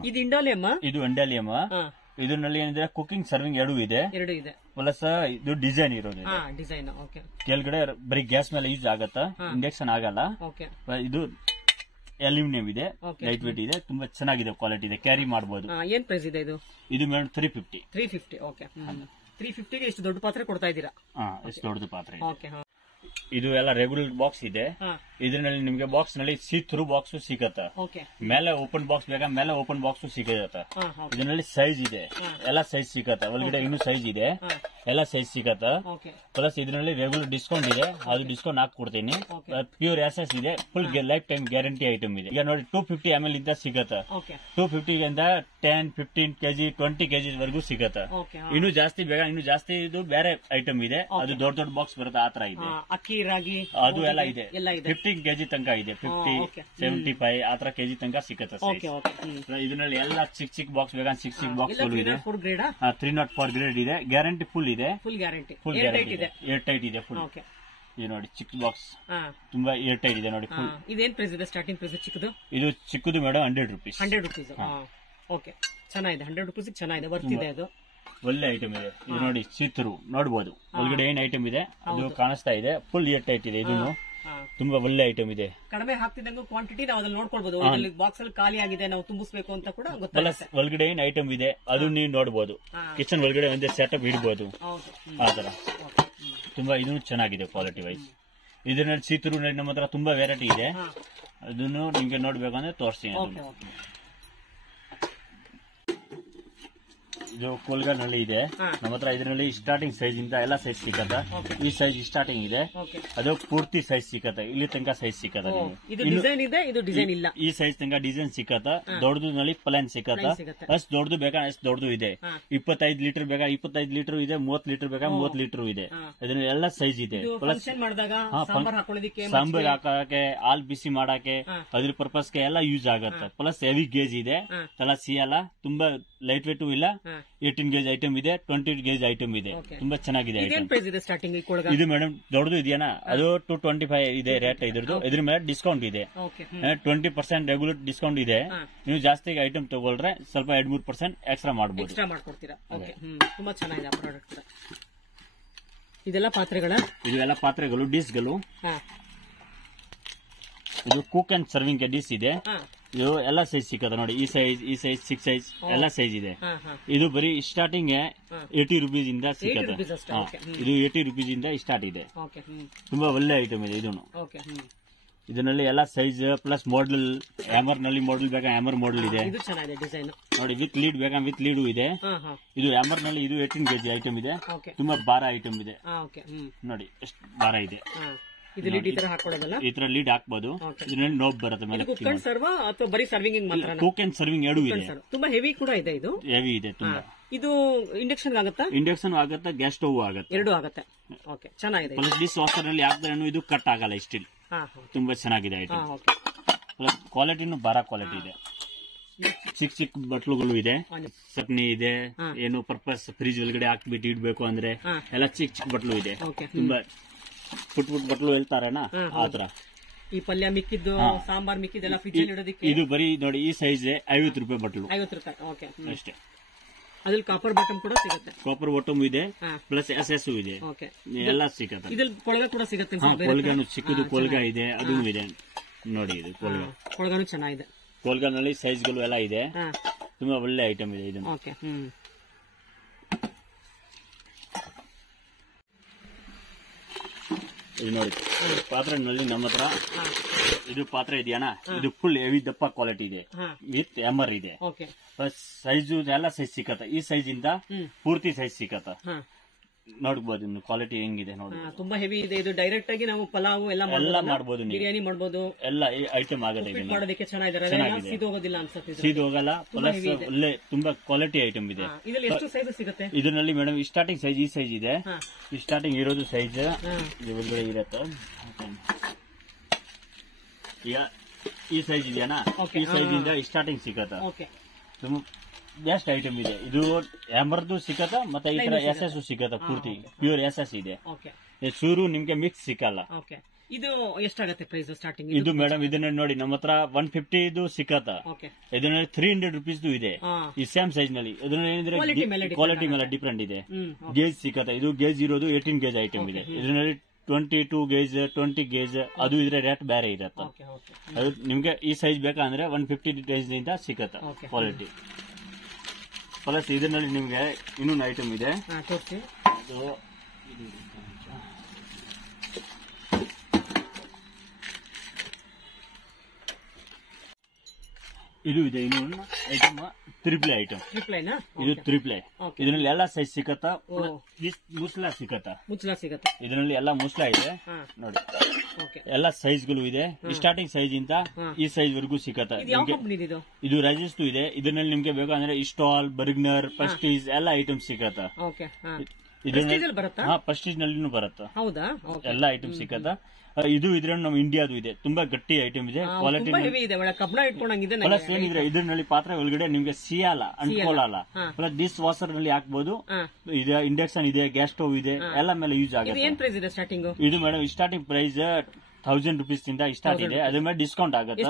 ಇದು ಇಂಡಾಲಿಯಮ್. ಇದು ಇಂಡಾಲಿಯಮ್. ಇದರಲ್ಲಿ ಏನಿದೆ ಕುಕಿಂಗ್ ಸರ್ವಿಂಗ್ ಎರಡು ಇದೆ. ಪ್ಲಸ್ ಇದು ಡಿಸೈನ್ ಇರೋದು. ಕೆಳಗಡೆ ಬರೀ ಗ್ಯಾಸ್ ಮೇಲೆ ಯೂಸ್ ಆಗತ್ತ, ಇಂಡಕ್ಷನ್ ಆಗಲ್ಲ. ಇದು ಅಲ್ಯೂಮಿನಿಯಂ ಇದೆ, ಲೈಟ್ ವೇಟ್ ಇದೆ, ತುಂಬಾ ಚೆನ್ನಾಗಿದೆ, ಕ್ವಾಲಿಟಿ ಇದೆ, ಕ್ಯಾರಿ ಮಾಡಬಹುದು. ಏನ್ ಪ್ರೈಸ್ ಇದೆ ಇದು? ಇದು ಮೇಡಮ್ 350. 350ಗೆ ಎಷ್ಟು ದೊಡ್ಡ ಪಾತ್ರೆ ಕೊಡ್ತಾ ಇದ್ದೀರಾ? ಎಷ್ಟು ದೊಡ್ಡ ಪಾತ್ರೆ. ಇದು ಎಲ್ಲ ರೆಗ್ಯುಲರ್ ಬಾಕ್ಸ್ ಇದೆ. ಇದರಲ್ಲಿ ನಿಮ್ಗೆ ಬಾಕ್ಸ್ ನಲ್ಲಿ ಥ್ರೂ ಬಾಕ್ಸ್ ಸಿಗತ್ತೆ. ಮೇಲೆ ಓಪನ್ ಬಾಕ್ಸ್ ಬೇಕಾ ಮೇಲೆ ಓಪನ್ ಬಾಕ್ಸ್ ಸಿಗತ್ತೆ. ಇದರಲ್ಲಿ ಸೈಜ್ ಇದೆ, ಎಲ್ಲ ಸೈಜ್ ಸಿಗತ್ತೆ. ಒಳಗಡೆ ಇನ್ನೂ ಸೈಜ್ ಇದೆ, ಎಲ್ಲ ಸೈಜ್ ಸಿಗತ್ತೆ. ಪ್ಲಸ್ ಇದರಲ್ಲಿ ರೆಗ್ಯುಲರ್ ಡಿಸ್ಕೌಂಟ್ ಇದೆ, ಅದು ಡಿಸ್ಕೌಂಟ್ ಹಾಕಿ ಕೊಡ್ತೀನಿ. ಪ್ಯೂರ್ ಎಸ್ ಇದೆ, full life time guarantee item ಇದೆ. ಈಗ ನೋಡಿ 250 ml ಇಂದ ಸಿಗತ್ತೆ. 250 ಇಂದ 10, 15 kg, 20 kg ವರೆಗೂ ಸಿಗತ್ತೆ. ಇನ್ನು ಜಾಸ್ತಿ ಬೇಗ ಇನ್ನು ಜಾಸ್ತಿ ಇದು ಬೇರೆ ಐಟಮ್ ಇದೆ, ಅದು ದೊಡ್ಡ ದೊಡ್ಡ ಬಾಕ್ಸ್ ಬರುತ್ತೆ, ಆತರ ಇದೆ. ಅಕ್ಕಿ, ರಾಗಿ ಅದು ಎಲ್ಲ ಇದೆ. 15 kg ತನಕ ಇದೆ, 50, 75 ಆತರ ಕೆಜಿ ತನಕ ಸಿಗುತ್ತೆ. ಇದರಲ್ಲಿ ಎಲ್ಲ ಚಿಕ್ಕ ಬಾಕ್ಸ್ ಬೇಕಾ ಚಿಕ್ಕ ಬಾಕ್ಸ್ ಇದೆ. 304 ಗ್ರೇಡ್ ಇದೆ, ಗ್ಯಾರಂಟಿ ಫುಲ್ ಇದೆ. ಫುಲ್ ಗ್ಯಾರಂಟಿ ಏರ್ ಟೈಟ್ ಇದೆ ಫುಲ್. ಇದು ನೋಡಿ ಚಿಕ್ಕ ಬಾಕ್ಸ್, ತುಂಬಾ ಏರ್ ಟೈಟ್ ಇದೆ ನೋಡಿ ಫುಲ್. ಇದೇನ್ ಪ್ರೈಸ್ ಇದೆ? ಸ್ಟಾರ್ಟಿಂಗ್ ಪ್ರೈಸ್ ಚಿಕ್ಕದು? ಇದು ಚಿಕ್ಕದು ಮೇಡಮ್ 100 ರುಪೀಸ್. 100 ರುಪೀಸ್. ಓಕೆ, ಚೆನ್ನಾಗಿದೆ. 100 ರುಪೀಸ್ ಚೆನ್ನಾಗಿದೆ, ಬರ್ತಿದೆ. ಅದು ಒಳ್ಳೆ ಐಟಮ್ ಇದೆ. ಇದು ನೋಡಿ ಸೀತರು ನೋಡಬಹುದು, ಒಳಗಡೆ ಏನ್ ಐಟಮ್ ಇದೆ ಅದು ಕಾಣಿಸ್ತಾ ಇದೆ. ಫುಲ್ ಏರ್ ಟೈಟ್ ಇದೆ. ಇದನ್ನು ತುಂಬಾ ಒಳ್ಳೆ ಐಟಮ್ ಇದೆ. ಕಡಿಮೆ ಹಾಕ್ತಿದ್ದಂಗೆ ಕ್ವಾಂಟಿಟಿ ನಾವು ಅದ್ರಲ್ಲಿ ನೋಡ್ಕೊಳ್ಬಹುದು. ಬಾಕ್ಸ್ ಅಲ್ಲಿ ಖಾಲಿ ಆಗಿದೆ, ನಾವು ತುಂಬಿಸಬೇಕು ಅಂತ ಕೂಡ ಗೊತ್ತಾಗುತ್ತೆ. ಒಳಗಡೆ ಏನ್ ಐಟಮ್ ಇದೆ ಅದು ನೀವು ನೋಡಬಹುದು. ಕಿಚನ್ ಒಳಗಡೆ ಒಂದೇ ಸೆಟಪ್ ಇಡಬಹುದು, ಆತರ. ತುಂಬಾ ಇದನ್ನು ಚೆನ್ನಾಗಿದೆ ಕ್ವಾಲಿಟಿ ವೈಸ್. ಇದರಲ್ಲಿ ಸೀತರು ನಮ್ಮ ಹತ್ರ ತುಂಬಾ ವೆರೈಟಿ ಇದೆ, ಅದನ್ನು ನಿಮ್ಗೆ ನೋಡ್ಬೇಕು ಅಂದ್ರೆ ತೋರಿಸ್ತೀನಿ. ಇದು ಕೋಲ್ಗಾನಲ್ಲಿ ಇದೆ ನಮ್ಮ ಹತ್ರ. ಇದರಲ್ಲಿ ಸ್ಟಾರ್ಟಿಂಗ್ ಸೈಜ್ ಇಂದ ಎಲ್ಲ ಸೈಜ್ ಸಿಕ್ಕತ್ತ. ಈ ಸೈಜ್ ಸ್ಟಾರ್ಟಿಂಗ್ ಇದೆ, ಅದು ಪೂರ್ತಿ ಸೈಜ್ ಸಿಕ್ಕತ್ತ. ಇಲ್ಲಿ ತನಕ ಸೈಜ್ ಸಿಕ್ಕತ್ತ. ಈ ಸೈಜ್ ತನಕ ಡಿಸೈನ್ ಸಿಕ್ಕತ್ತ. ದೊಡ್ಡದಲ್ಲಿ ಪ್ಲಾನ್ ಸಿಕ್ಕತ್ತ. ಅಷ್ಟು ದೊಡ್ಡದು ಬೇಕಾ ಅಷ್ಟು ದೊಡ್ಡದು ಇದೆ. 25 ಲೀಟರ್ ಬೇಕಾ 25 ಲೀಟರ್ ಇದೆ. 30 ಲೀಟರ್ ಬೇಕಾ 30 ಲೀಟರ್ ಇದೆ. ಇದರಲ್ಲಿ ಎಲ್ಲ ಸೈಜ್ ಇದೆ. ಪ್ಲಸ್ ಸಾಂಬಾರ್ ಹಾಕಕ್ಕೆ, ಹಾಲ್ ಬಿಸಿ ಮಾಡಕ್ಕೆ, ಅದ್ರ ಪರ್ಪಸ್ಗೆ ಎಲ್ಲ ಯೂಸ್ ಆಗತ್ತೆ. ಪ್ಲಸ್ ಹೆವಿ ಗೇಜ್ ಇದೆ, ತಲ ಸಿಯಲ್ಲ, ತುಂಬಾ ಲೈಟ್ ವೇಟ್ ಇಲ್ಲ. 18 ಗೇಜ್ ಐಟಮ್ ಇದೆ, 20 ಗೇಜ್ ಐಟಮ್ ಇದೆ. ತುಂಬಾ ಚೆನ್ನಾಗಿದೆ ಐಟಮ್. ಇದು ಮೇಡಮ್ ದೊಡ್ಡದು ಇದೆಯಾ, ಅದು 225 ಇದೆ ರೇಟ್. ಇದ್ರ ಮೇಲೆ ಡಿಸ್ಕೌಂಟ್ ಇದೆ. 20% ರೆಗ್ಯುಲರ್ ಡಿಸ್ಕೌಂಟ್ ಇದೆ. ನೀವು ಜಾಸ್ತಿ ಐಟಮ್ ತಗೊಳ್ರೆ ಸ್ವಲ್ಪ 2-3% ಎಕ್ಸ್ಟ್ರಾ ಮಾಡಬಹುದು. ತುಂಬಾ ಚೆನ್ನಾಗಿದೆ ಪ್ರಾಡಕ್ಟ್. ಇದೆಲ್ಲ ಪಾತ್ರೆಗಳು, ಡಿಸ್ಗಳು. ಇದು ಕುಕ್ ಅಂಡ್ ಸರ್ವಿಂಗ್ ಡಿಸ್ ಇದೆ. ಇದು ಎಲ್ಲ ಸೈಜ್ ಸಿಕ್ಕದ ನೋಡಿ. ಈ ಸೈಜ್ 6 ಸೈಜ್ ಎಲ್ಲ ಸೈಜ್ ಇದೆ. ಇದು ಬರೀ ಸ್ಟಾರ್ಟಿಂಗ್ 80 ರೂಪೀಸ್ ಇಂದ ಸಿಕ್ಕದ. ಇದು 80 ರೂಪೀಸ್ ಇಂದ ಸ್ಟಾರ್ಟ್ ಇದೆ. ತುಂಬಾ ಒಳ್ಳೆ ಐಟಮ್ ಇದೆ. ಇದರಲ್ಲಿ ಎಲ್ಲ ಸೈಜ್ ಪ್ಲಸ್ ಮಾಡೆಲ್. ಹ್ಯಾಮರ್ ನಲ್ಲಿ ಮಾಡೆಲ್ ಬೇಕಾ ಹ್ಯಾಮರ್ ಮಾಡೆಲ್ ಇದೆ ನೋಡಿ. ವಿತ್ ಲೀಡ್ ಬೇಕಾ ವಿತ್ ಲೀಡು ಇದೆ. ಇದು ಹ್ಯಾಮರ್ ನಲ್ಲಿ ಇದು 18 ಕೆಜಿ ಐಟಮ್ ಇದೆ. ತುಂಬಾ ಭಾರ ಐಟಮ್ ಇದೆ ನೋಡಿ, ಎಷ್ಟು ಭಾರ ಇದೆ. ಈ ತರ ಲೀಡ್ ಹಾಕಬಹುದು. ಇದರಲ್ಲಿ ನೋಬ್ ಬರುತ್ತೆ ಮೇಲೆ. ಕುಕ್ ಅಂಡ್ ಸರ್ವಿಂಗ್ ಎರಡು ಇದೆ. ತುಂಬಾ ಹೆವಿ ಕೂಡ ಇದೆ. ಇದು ಹೆವಿ ಇದೆ ತುಂಬಾ. ಇದು ಇಂಡಕ್ಷನ್ ಆಗುತ್ತಾ? ಇಂಡಕ್ಷನ್ ಆಗುತ್ತೆ, ಗ್ಯಾಸ್ ಸ್ಟವ್ ಆಗುತ್ತೆ, ಎರಡು ಆಗುತ್ತೆ. ಚೆನ್ನಾಗಿದೆ. ಪ್ಲಸ್ ಡಿಶ್ ವಾಷರ್ ನಲ್ಲಿ ಹಾಕಿದ್ರೆ ಇದು ಕಟ್ ಆಗಲ್ಲ. ಸ್ಟಿಲ್ ತುಂಬಾ ಚೆನ್ನಾಗಿದೆ ಐಟಮ್. ಪ್ಲಸ್ ಕ್ವಾಲಿಟಿನೂ ಭಾರ ಕ್ವಾಲಿಟಿ ಇದೆ. ಚಿಕ್ಕ ಬಟ್ಲುಗಳು ಇದೆ, ಚಟ್ನಿ ಇದೆ. ಏನು ಪರ್ಪಸ್ ಫ್ರಿಜ್ ಒಳಗಡೆ ಹಾಕ್ಬಿಟ್ಟು ಇಡ್ಬೇಕು ಅಂದ್ರೆ ಎಲ್ಲ ಚಿಕ್ಕ ಬಟ್ಲು ಇದೆ. ತುಂಬಾ ಪುಟ್ ಬಟ್ಲು ಹೇಳ್ತಾರೇನಾ ಆತರ. ಈ ಪಲ್ಯ ಮಿಕ್ಕಿದ್ದು, ಸಾಂಬಾರ್ ಮಿಕ್ಕಿದ್ದೆಲ್ಲ ಫ್ರಿಜ್ ಅಲ್ಲಿ ಇಡೋದಕ್ಕೆ. ಇದು ಬರೀ ನೋಡಿ, ಈ ಸೈಜ್ 50 ರೂಪಾಯಿ ಬಟ್ಲು. 50 ರೂಪಾಯಿ ಅಷ್ಟೇ. ಅದ್ರಲ್ಲಿ ಕಾಪರ್ ಬಾಟಮ್ ಕೂಡ ಸಿಗುತ್ತೆ. ಕಾಪರ್ ಬಾಟಮ್ ಇದೆ, ಪ್ಲಸ್ SS ಇದೆ. ಎಲ್ಲ ಸಿಗುತ್ತೆ. ಇದ್ರಲ್ಲಿ ಕೊಳಗ ಕೂಡ ಸಿಗುತ್ತೆ. ಕೊಳಗಾನು ಚಿಕ್ಕದು ಕೊಳಗ ಇದೆ, ಅದು ಇದೆ ನೋಡಿ. ಇದು ಕೊಳಗಾನು ಚೆನ್ನಾಗಿದೆ. ಕೊಳಗಾನಲ್ಲಿ ಸೈಜ್ಗಳು ಎಲ್ಲ ಇದೆ. ತುಂಬಾ ಒಳ್ಳೆ ಐಟಮ್ ಇದೆ. ಇದು ಇದು ನೋಡಿ, ಪಾತ್ರೆನಲ್ಲಿ ನಮ್ಮ ಹತ್ರ ಇದು ಪಾತ್ರೆ ಇದೆಯಾ, ಇದು ಫುಲ್ ಹೆವಿ ದಪ್ಪ ಕ್ವಾಲಿಟಿ ಇದೆ. ವಿತ್ ಹ್ಯಾಮರ್ ಇದೆ. ಸೈಜು ಎಲ್ಲ ಸೈಜ್ ಸಿಕ್ಕತ್ತ. ಈ ಸೈಜ್ ಇಂದ ಪೂರ್ತಿ ಸೈಜ್ ಸಿಕ್ಕತ್ತ. ನೋಡ್ಬೋದು ಇನ್ನು ಕ್ವಾಲಿಟಿ ಹೆಂಗಿದೆ ನೋಡಿ. ತುಂಬಾ ಹೆವಿ ಇದೆ. ಇದು ಡೈರೆಕ್ಟ್ ಆಗಿ ನಾವು ಪಲಾವ್ ಎಲ್ಲ ಮಾಡಬಹುದು, ಬಿರಿಯಾನಿ ಮಾಡಬಹುದು, ಎಲ್ಲ ಐಟಮ್ ಆಗುತ್ತೆ. ಮಾಡೋದಕ್ಕೆ ಚೆನ್ನಾಗಿದೆ. ಸೀದೋಗೋದಿಲ್ಲ ಅನ್ಸುತ್ತೆ. ಸೀದೋಗಲ್ಲ. ಪ್ಲಸ್ ಒಳ್ಳೆ ತುಂಬಾ ಕ್ವಾಲಿಟಿ ಐಟಮ್ ಇದೆ. ಇದರಲ್ಲಿ ಎಷ್ಟು ಸೈಜ್ ಸಿಗುತ್ತೆ? ಇದರಲ್ಲಿ ಮೇಡಮ್ ಸ್ಟಾರ್ಟಿಂಗ್ ಸೈಜ್ ಈ ಸೈಜ್ ಇದೆ. ಈ ಸ್ಟಾರ್ಟಿಂಗ್ ಇರೋದು ಸೈಜ್ ಒಳಗಡೆ ಇರತ್ತೆ. ಈಗ ಈ ಸೈಜ್ ಇದೆಯಾ, ಈ ಸೈಜ್ ಇಂದ ಸ್ಟಾರ್ಟಿಂಗ್ ಸಿಗತ್ತ. ಬೆಸ್ಟ್ ಐಟಮ್ ಇದೆ. ಇದು ಹ್ಯಾಮರ್ದು ಸಿಕ್ಕತ್ತ, ಮತ್ತೆ ಈ ತರ SS ಸಿಕ್ಕತ್ತ. ಪೂರ್ತಿ ಪ್ಯೂರ್ SS ಇದೆ. ಚೂರು ನಿಮ್ಗೆ ಮಿಕ್ಸ್ ಸಿಕ್ಕಲ್ಲ. ಇದು ಎಷ್ಟಾಗತ್ತೆ ಪ್ರೈಸ್ ಸ್ಟಾರ್ಟಿಂಗ್? ಇದು ಮೇಡಮ್ ಇದನ್ನ ನೋಡಿ, ನಮ್ಮ ಹತ್ರ 150 ಇದು ಸಿಕ್ಕತ್ತ. ಇದರಲ್ಲಿ 300 ರೂಪೀಸ್ ಇದೆ. ಈ ಸೇಮ್ ಸೈಜ್ ನಲ್ಲಿ. ಇದರಲ್ಲಿ ಏನಿದ್ರೆ ಕ್ವಾಲಿಟಿ ಮೇಲೆ ಡಿಫ್ರೆಂಟ್ ಇದೆ. ಗೇಜ್ ಸಿಕ್ಕತ್ತ. ಇದು ಗೇಜ್ ಇರೋದು 18 ಗೇಜ್ ಐಟಮ್ ಇದೆ. ಇದರಲ್ಲಿ 22 ಗೇಜ್ 20 ಗೇಜ್ ಅದು ಇದ್ರೆ ರೇಟ್ ಬೇರೆ ಇರತ್ತ. ಅದು ನಿಮ್ಗೆ ಈ ಸೈಜ್ ಬೇಕಂದ್ರೆ 150 ಗೇಜ್ ಇಂದ ಸಿಕ್ಕತ್ತ ಕ್ವಾಲಿಟಿ. ಪ್ಲಸ್ ಇದರಲ್ಲಿ ನಿಮ್ಗೆ ಇನ್ನೊಂದು ಐಟಮ್ ಇದೆ. ಇದು ಇದೆ ಇನ್ನೊಂದು ಐಟಮ್, ತ್ರಿಪ್ಲೆ ಐಟಮ್. ಇದು ತ್ರಿಪ್ಲೆ. ಇದರಲ್ಲಿ ಎಲ್ಲ ಸೈಜ್ ಸಿಕ್ಕತ್ತ. ಮುಸ್ಲಾ ಸಿಕ್ಕತ್ತ. ಇದರಲ್ಲಿ ಎಲ್ಲ ಮುಸ್ಲಾ ಇದೆ ನೋಡಿ. ಎಲ್ಲ ಸೈಜ್ಗಳು ಇದೆ. ಸ್ಟಾರ್ಟಿಂಗ್ ಸೈಜ್ ಇಂದ ಈ ಸೈಜ್ ವರೆಗೂ ಸಿಕ್ಕತ್ತ. ಇದು ರೈಸಸ್ ಇದೆ. ಇದರಲ್ಲಿ ನಿಮ್ಗೆ ಬೇಕಂದ್ರೆ ಸ್ಟಾಲ್, ಬರ್ಗ್ನರ್, ಪ್ರೆಸ್ಟೀಜ್ ಎಲ್ಲ ಐಟಮ್ ಸಿಕ್ಕತ್ತ. ಪ್ರೆಸ್ಟೀಜ್ ನಲ್ಲಿ ಬರುತ್ತ. ಎಲ್ಲ ಐಟಮ್ ಸಿಕ್ಕತ್ತ. ಇದು ಇದ್ರೆ ನಮ್ ಇಂಡಿಯಾದು ಇದೆ. ತುಂಬಾ ಗಟ್ಟಿ ಐಟಮ್ ಇದೆ. ಕ್ವಾಲಿಟಿ ಪ್ಲಸ್ ಏನಿದ್ರೆ ಇದರಲ್ಲಿ ಪಾತ್ರೆ ಒಳಗಡೆ ನಿಮ್ಗೆ ಸಿಯಲ್ಲ, ಅಂಟ್ಕೊಳ್ಳಲ್ಲ. ಪ್ಲಸ್ ಡಿಶ್ ವಾಷರ್ ನಲ್ಲಿ ಹಾಕ್ಬಹುದು. ಇದೆ ಇಂಡಕ್ಷನ್ ಇದೆ, ಗ್ಯಾಸ್ ಸ್ಟವ್ ಇದೆ, ಎಲ್ಲ ಮೇಲೆ ಯೂಸ್ ಆಗುತ್ತೆ. ಇದು ಮೇಡಮ್ ಸ್ಟಾರ್ಟಿಂಗ್ ಪ್ರೈಸ್ 1000 ರೂಪೀಸ್ ಇಂದ ಸ್ಟಾರ್ಟ್ ಇದೆ. ಅದ್ರ ಮೇಲೆ ಡಿಸ್ಕೌಂಟ್ ಆಗುತ್ತೆ.